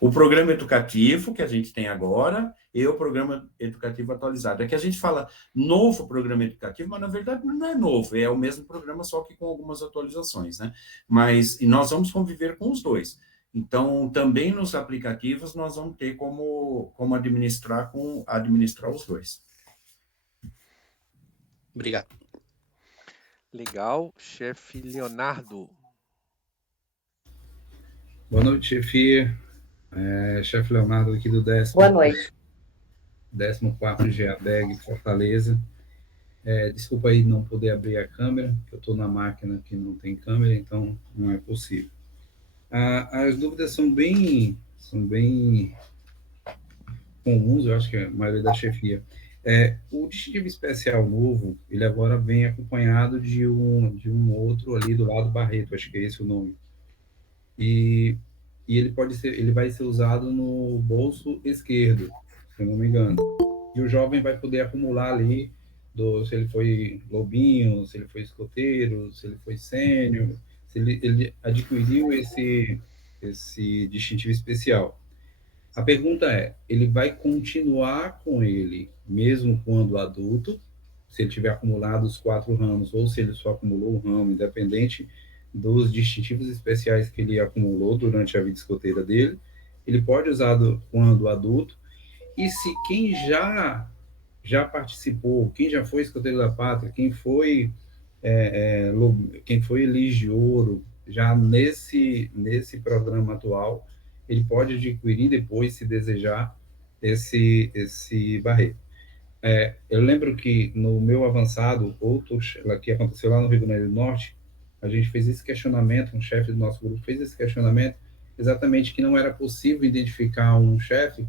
o programa educativo que a gente tem agora e o programa educativo atualizado. É que a gente fala novo programa educativo, mas na verdade não é novo, é o mesmo programa, só que com algumas atualizações, né? Mas nós vamos conviver com os 2. Então, também nos aplicativos nós vamos ter como administrar os 2. Obrigado. Legal. Chefe Leonardo. Boa noite, chefia. Chefe Leonardo aqui do 14º GABEG, Fortaleza. Desculpa aí não poder abrir a câmera, que eu estou na máquina que não tem câmera, então não é possível. As dúvidas são bem comuns, eu acho que a maioria da chefia. O distintivo especial novo, ele agora vem acompanhado de um outro ali do lado Barreto, acho que é esse o nome. E ele vai ser usado no bolso esquerdo, se eu não me engano. E o jovem vai poder acumular ali, se ele foi lobinho, se ele foi escoteiro, se ele foi sênior, se ele adquiriu esse distintivo especial. A pergunta é, ele vai continuar com ele mesmo quando adulto, se ele tiver acumulado os 4 ramos, ou se ele só acumulou um ramo, independente dos distintivos especiais que ele acumulou durante a vida escoteira dele, ele pode usar quando adulto, e se quem já participou, quem já foi escoteiro da pátria, quem foi Elis de Ouro, já nesse programa atual, ele pode adquirir depois, se desejar, esse barreto. Eu lembro que no meu avançado, que aconteceu lá no Rio Grande do Norte, a gente fez esse questionamento, um chefe do nosso grupo fez esse questionamento, exatamente que não era possível identificar um chefe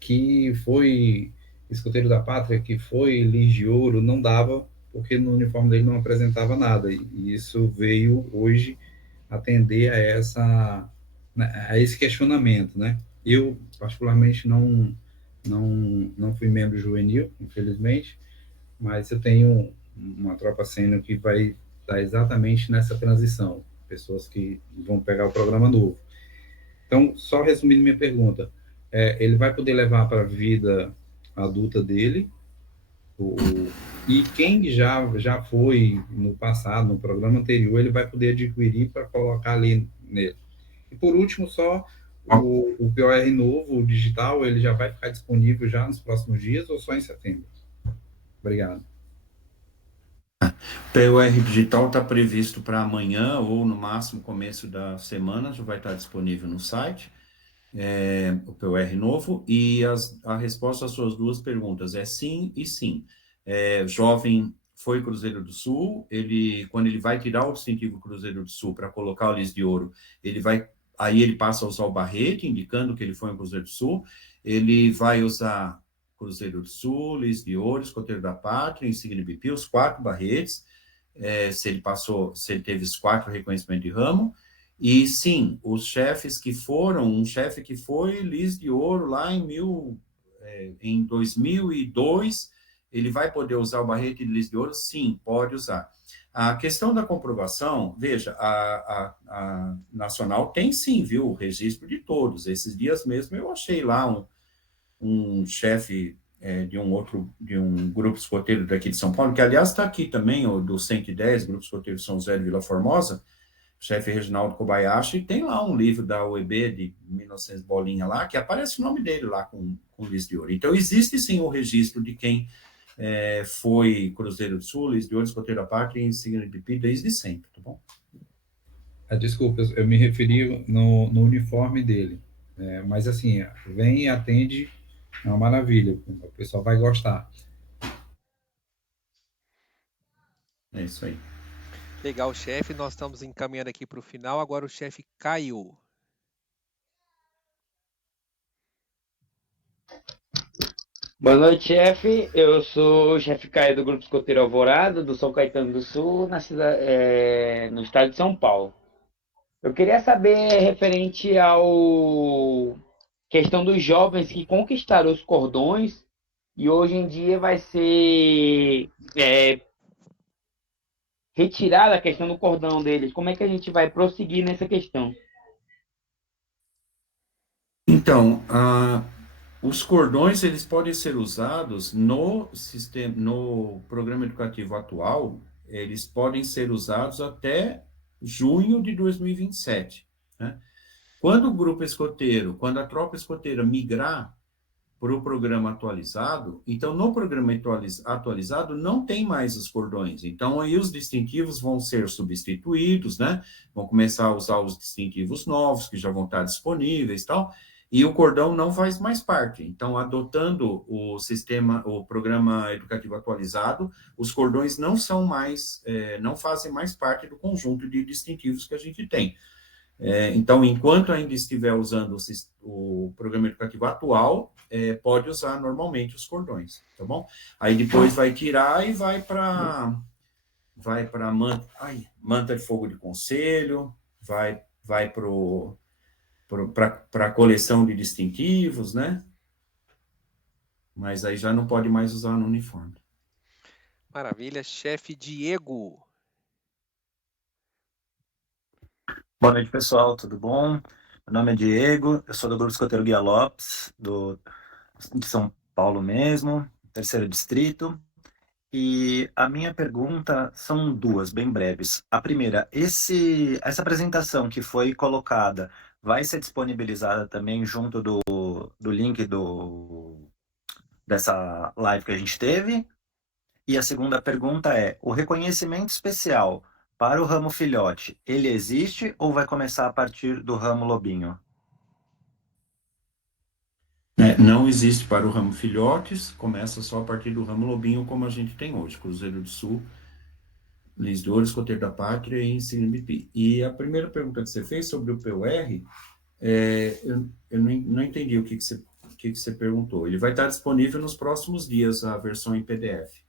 que foi escoteiro da pátria, que foi Elis de Ouro, não dava, porque no uniforme dele não apresentava nada, e isso veio hoje atender a esse questionamento, né? Eu, particularmente, não fui membro juvenil, infelizmente, mas eu tenho uma tropa sênior que vai estar exatamente nessa transição, pessoas que vão pegar o programa novo. Então, só resumindo minha pergunta, ele vai poder levar para a vida adulta dele, e quem já foi no passado, no programa anterior, ele vai poder adquirir para colocar ali nele. E por último, só o POR novo, o digital, ele já vai ficar disponível já nos próximos dias ou só em setembro? Obrigado. O POR digital está previsto para amanhã ou no máximo começo da semana, já vai estar disponível no site, o POR novo, e a resposta às suas 2 perguntas é sim e sim. Jovem foi Cruzeiro do Sul, quando ele vai tirar o distintivo Cruzeiro do Sul para colocar o Elis de Ouro, ele vai aí ele passa a usar o barrete, indicando que ele foi em Cruzeiro do Sul. Ele vai usar Cruzeiro do Sul, Lis de Ouro, Escoteiro da Pátria, Insigne BP, os 4 barretes, se ele teve os 4 reconhecimentos de ramo. E sim, os chefes que foram, um chefe que foi Lis de Ouro lá em 2002, ele vai poder usar o barrete de Lis de Ouro? Sim, pode usar. A questão da comprovação, veja, a Nacional tem sim, viu, o registro de todos. Esses dias mesmo eu achei lá um chefe de um grupo escoteiro daqui de São Paulo, que aliás está aqui também, o do 110, Grupo Escoteiro de São José de Vila Formosa, chefe Reginaldo Kobayashi, e tem lá um livro da UEB de 1900 bolinha lá, que aparece o nome dele lá com Lis de Ouro. Então, existe sim o registro de quem foi Cruzeiro do Sul, Lis de Ouro, Escoteiro da Pátria e Insigne BP desde sempre, tá bom? Desculpa, eu me referi no uniforme dele, mas assim, vem e atende, é uma maravilha, o pessoal vai gostar. É isso aí. Legal, chefe. Nós estamos encaminhando aqui para o final. Agora o chefe Caio. Boa noite, chefe. Eu sou o chefe Caio do Grupo Escoteiro Alvorada, do São Caetano do Sul, no estado de São Paulo. Eu queria saber referente ao questão dos jovens que conquistaram os cordões e hoje em dia vai ser retirada a questão do cordão deles. Como é que a gente vai prosseguir nessa questão? Então, os cordões, eles podem ser usados no programa educativo atual, eles podem ser usados até junho de 2027, né? Quando o grupo escoteiro, quando a tropa escoteira migrar para o programa atualizado, então no programa atualizado não tem mais os cordões, então aí os distintivos vão ser substituídos, né? Vão começar a usar os distintivos novos, que já vão estar disponíveis e tal, e o cordão não faz mais parte. Então, adotando o programa educativo atualizado, os cordões não fazem mais parte do conjunto de distintivos que a gente tem. Então, enquanto ainda estiver usando o programa educativo atual, pode usar normalmente os cordões, tá bom? Aí depois vai tirar e vai para manta de fogo de conselho, vai para a coleção de distintivos, né? Mas aí já não pode mais usar no uniforme. Maravilha. Chefe Diego. Boa noite, pessoal, tudo bom? Meu nome é Diego, eu sou do Grupo Escoteiro Guia Lopes, de São Paulo mesmo, 3º Distrito. E a minha pergunta são 2, bem breves. A primeira, essa apresentação que foi colocada vai ser disponibilizada também junto do link dessa live que a gente teve? E a segunda pergunta é, o reconhecimento especial para o ramo filhote, ele existe ou vai começar a partir do ramo lobinho? Não existe para o ramo filhotes, começa só a partir do ramo lobinho, como a gente tem hoje, Cruzeiro do Sul, Lis de Ouro, Escoteiro da Pátria e Insigne BP. E a primeira pergunta que você fez sobre o PUR, eu não entendi o que você perguntou. Ele vai estar disponível nos próximos dias, a versão em PDF.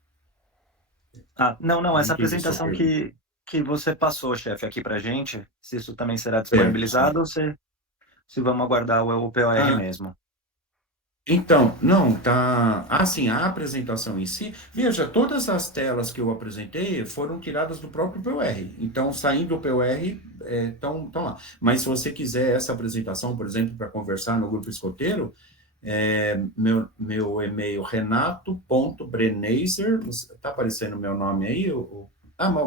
Não, essa apresentação que você passou, chefe, aqui para a gente, se isso também será disponibilizado ou se vamos aguardar o POR mesmo? Então, não, tá... sim, a apresentação em si... Veja, todas as telas que eu apresentei foram tiradas do próprio PUR. Então, saindo do PUR, estão lá. Mas se você quiser essa apresentação, por exemplo, para conversar no grupo escoteiro, meu e-mail renato.breneiser, está aparecendo meu nome aí?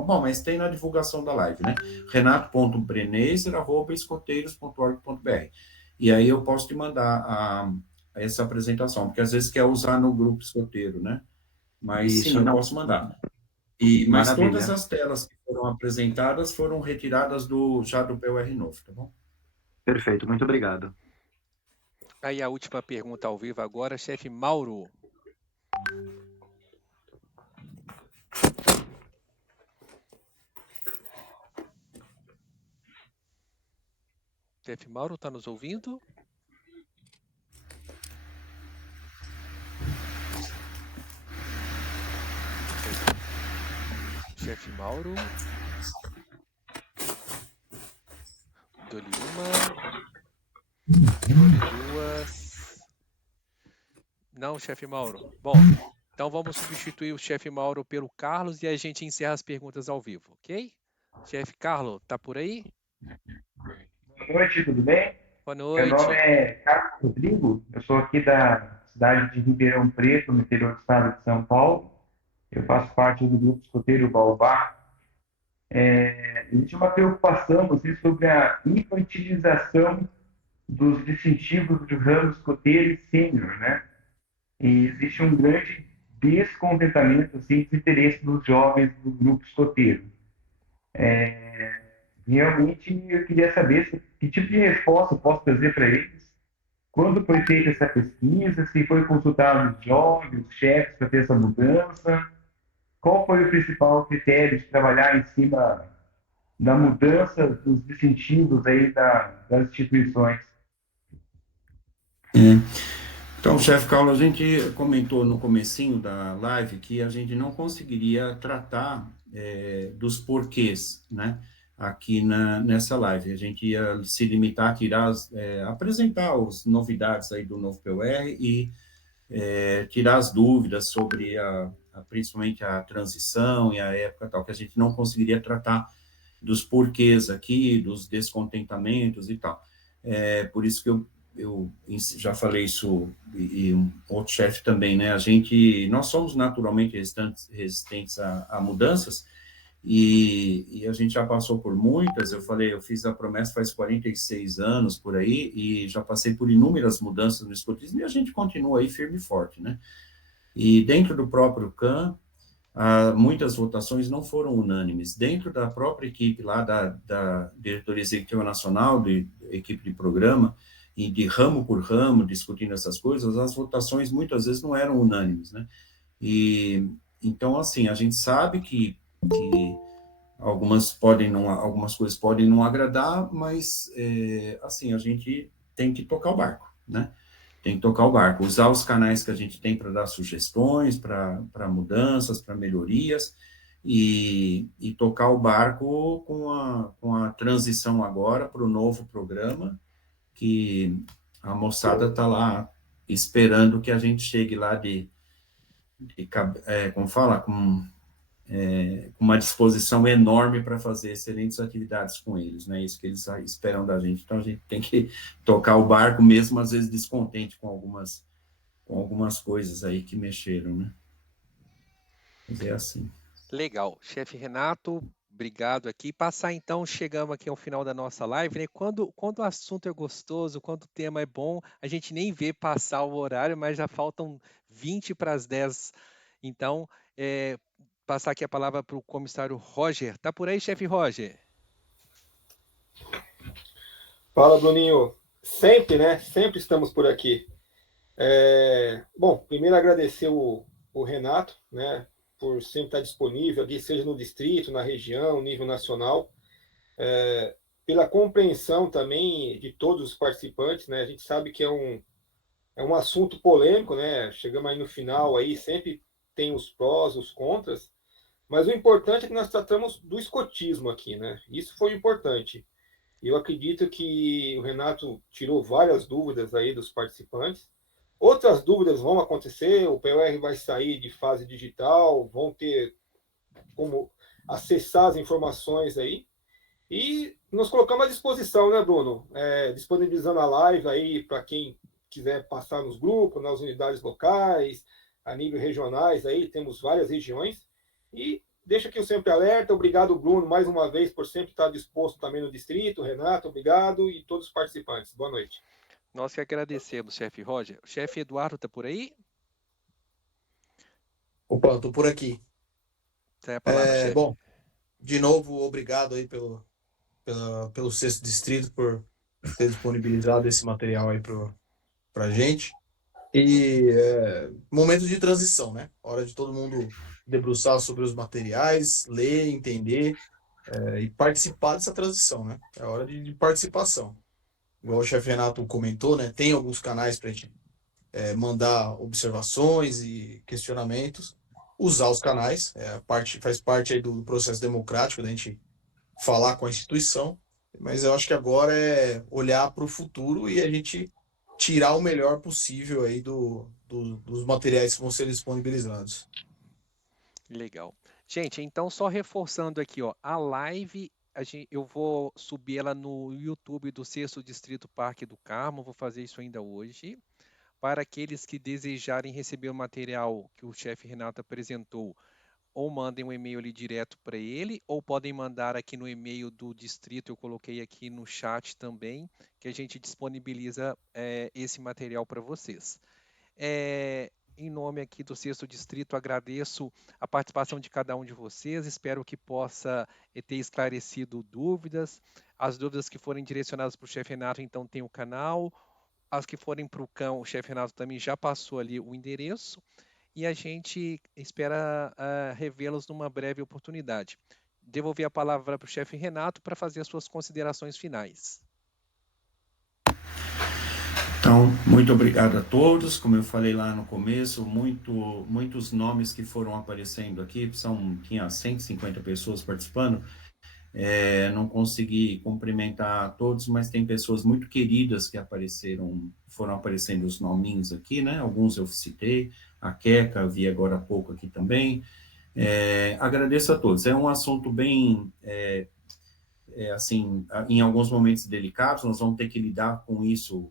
Bom, mas tem na divulgação da live, né? renato.breneiser@escoteiros.org.br. E aí eu posso te mandar essa apresentação, porque às vezes quer usar no grupo escoteiro, né? Mas sim, eu posso mandar. Mas todas as telas que foram apresentadas foram retiradas já do PUR novo, tá bom? Perfeito, muito obrigado. Aí a última pergunta ao vivo agora, chefe Mauro. Chefe Mauro, está nos ouvindo? Chefe Mauro. Dou-lhe uma. Dou-lhe duas. Não, chefe Mauro. Bom, então vamos substituir o chefe Mauro pelo Carlos e a gente encerra as perguntas ao vivo, ok? Chefe Carlos, tá por aí? Boa noite, tudo bem? Boa Meu noite. nome é Carlos Rodrigo, eu sou aqui da cidade de Ribeirão Preto, no interior do estado de São Paulo. Eu faço parte do grupo escoteiro Baobá. Existe uma preocupação assim, sobre a infantilização dos distintivos do ramo escoteiro e sênior, né? E existe um grande descontentamento, assim, desinteresse dos jovens do grupo escoteiro. Realmente, eu queria saber que tipo de resposta eu posso trazer para eles, quando foi feita essa pesquisa, se foi consultado os jovens, os chefes, para ter essa mudança, qual foi o principal critério de trabalhar em cima da mudança dos distintivos aí das instituições. Então, chefe Carlos, a gente comentou no comecinho da live que a gente não conseguiria tratar dos porquês, né, aqui nessa live. A gente ia se limitar a tirar, apresentar as novidades aí do novo PUR e tirar as dúvidas sobre principalmente a transição e a época tal, que a gente não conseguiria tratar dos porquês aqui, dos descontentamentos e tal. Por isso que eu já falei isso, e um outro chefe também, né? Nós somos naturalmente resistentes a mudanças, e a gente já passou por muitas. Eu fiz a promessa faz 46 anos por aí, e já passei por inúmeras mudanças no escotismo, e a gente continua aí firme e forte, né? E dentro do próprio CAN, muitas votações não foram unânimes. Dentro da própria equipe lá da Diretoria Executiva Nacional, de equipe de programa, e de ramo por ramo, discutindo essas coisas, as votações muitas vezes não eram unânimes, né? E então, assim, a gente sabe que algumas coisas podem não agradar, mas, assim, a gente tem que tocar o barco, né? Tem que tocar o barco, usar os canais que a gente tem para dar sugestões, para mudanças, para melhorias, e tocar o barco com a transição agora para o novo programa, que a moçada está lá esperando que a gente chegue lá como fala, com uma disposição enorme para fazer excelentes atividades com eles, né? Isso que eles esperam da gente. Então, a gente tem que tocar o barco, mesmo às vezes descontente com algumas coisas aí que mexeram, né? Mas é assim. Legal. Chefe Renato, obrigado aqui. Passar então, chegamos aqui ao final da nossa live, né? Quando o assunto é gostoso, quando o tema é bom, a gente nem vê passar o horário, mas já faltam 20 para as 10. Então, passar aqui a palavra para o comissário Roger. Tá por aí, chefe Roger? Fala, Bruninho. Sempre, né? Sempre estamos por aqui. Bom, primeiro agradecer o Renato, né? Por sempre estar disponível aqui, seja no distrito, na região, nível nacional. Pela compreensão também de todos os participantes, né? A gente sabe que é um assunto polêmico, né? Chegamos aí no final, aí sempre tem os prós, os contras, mas o importante é que nós tratamos do escotismo aqui, né? Isso foi importante. Eu acredito que o Renato tirou várias dúvidas aí dos participantes. Outras dúvidas vão acontecer, o PUR vai sair de fase digital, vão ter como acessar as informações aí. E nos colocamos à disposição, né, Bruno? Disponibilizando a live aí para quem quiser passar nos grupos, nas unidades locais, a nível regionais, aí temos várias regiões. E deixa aqui o sempre alerta. Obrigado, Bruno, mais uma vez, por sempre estar disposto também no distrito. Renato, obrigado, e todos os participantes. Boa noite. Nós que agradecemos, chefe Roger. O chefe Eduardo está por aí? Opa, estou por aqui. Tem a palavra, chefe. Bom, de novo, obrigado aí pelo 6º Distrito por ter disponibilizado esse material aí para a gente. E momento de transição, né? Hora de todo mundo debruçar sobre os materiais, ler, entender e participar dessa transição, né? É hora de participação. igual o chefe Renato comentou, né? Tem alguns canais para a gente mandar observações e questionamentos, usar os canais, faz parte aí do processo democrático da gente falar com a instituição, mas eu acho que agora é olhar para o futuro e a gente tirar o melhor possível aí dos materiais que vão ser disponibilizados. Legal. Gente, então só reforçando aqui, ó, a live, eu vou subir ela no YouTube do 6º Distrito Parque do Carmo, vou fazer isso ainda hoje. Para aqueles que desejarem receber o material que o chefe Renato apresentou, ou mandem um e-mail ali direto para ele, ou podem mandar aqui no e-mail do distrito, eu coloquei aqui no chat também, que a gente disponibiliza esse material para vocês. Em nome aqui do 6º Distrito, agradeço a participação de cada um de vocês, espero que possa ter esclarecido dúvidas. As dúvidas que forem direcionadas para o chefe Renato, então tem o canal. As que forem para o CAM, o chefe Renato também já passou ali o endereço e a gente espera revê-los numa breve oportunidade. Devolver a palavra para o chefe Renato para fazer as suas considerações finais. Então, muito obrigado a todos. Como eu falei lá no começo, muitos nomes que foram aparecendo aqui, tinha 150 pessoas participando. Não consegui cumprimentar todos, mas tem pessoas muito queridas que foram aparecendo os nominhos aqui, né? Alguns eu citei, a Queca, vi agora há pouco aqui também. Agradeço a todos. É um assunto bem, assim, em alguns momentos delicados, nós vamos ter que lidar com isso,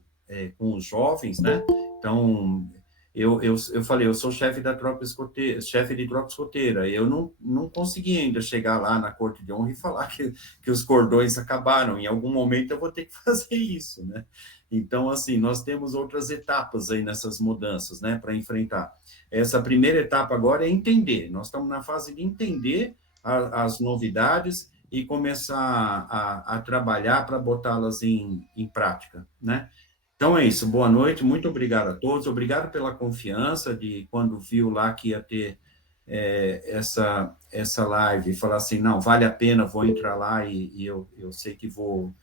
com os jovens, né? Então, eu falei, eu sou chefe de tropa escoteira, eu não consegui ainda chegar lá na Corte de Honra e falar que os cordões acabaram, em algum momento eu vou ter que fazer isso, né? Então, assim, nós temos outras etapas aí nessas mudanças, né, para enfrentar. Essa primeira etapa agora é entender, nós estamos na fase de entender as novidades e começar a trabalhar para botá-las em prática, né? Então é isso, boa noite, muito obrigado a todos, obrigado pela confiança de quando viu lá que ia ter essa live, falar assim, não, vale a pena, vou entrar lá e eu sei que vou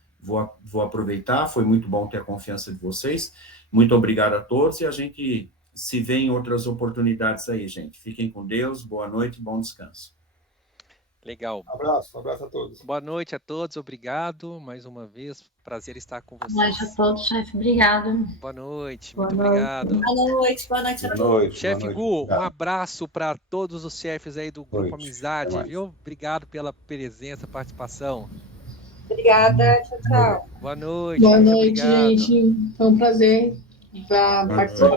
aproveitar, foi muito bom ter a confiança de vocês, muito obrigado a todos e a gente se vê em outras oportunidades aí, gente. Fiquem com Deus, boa noite, bom descanso. Legal. Abraço a todos. Boa noite a todos, obrigado mais uma vez, prazer estar com vocês. Boa noite a todos, chefe, obrigado. Boa noite, Boa muito noite. obrigado. Boa noite a todos. Chefe Gu, um abraço para todos os chefes aí do Grupo Amizade, viu? Obrigado pela presença, participação. Obrigada, tchau, tchau. Boa noite. Boa noite, obrigado. gente. Foi um prazer participar.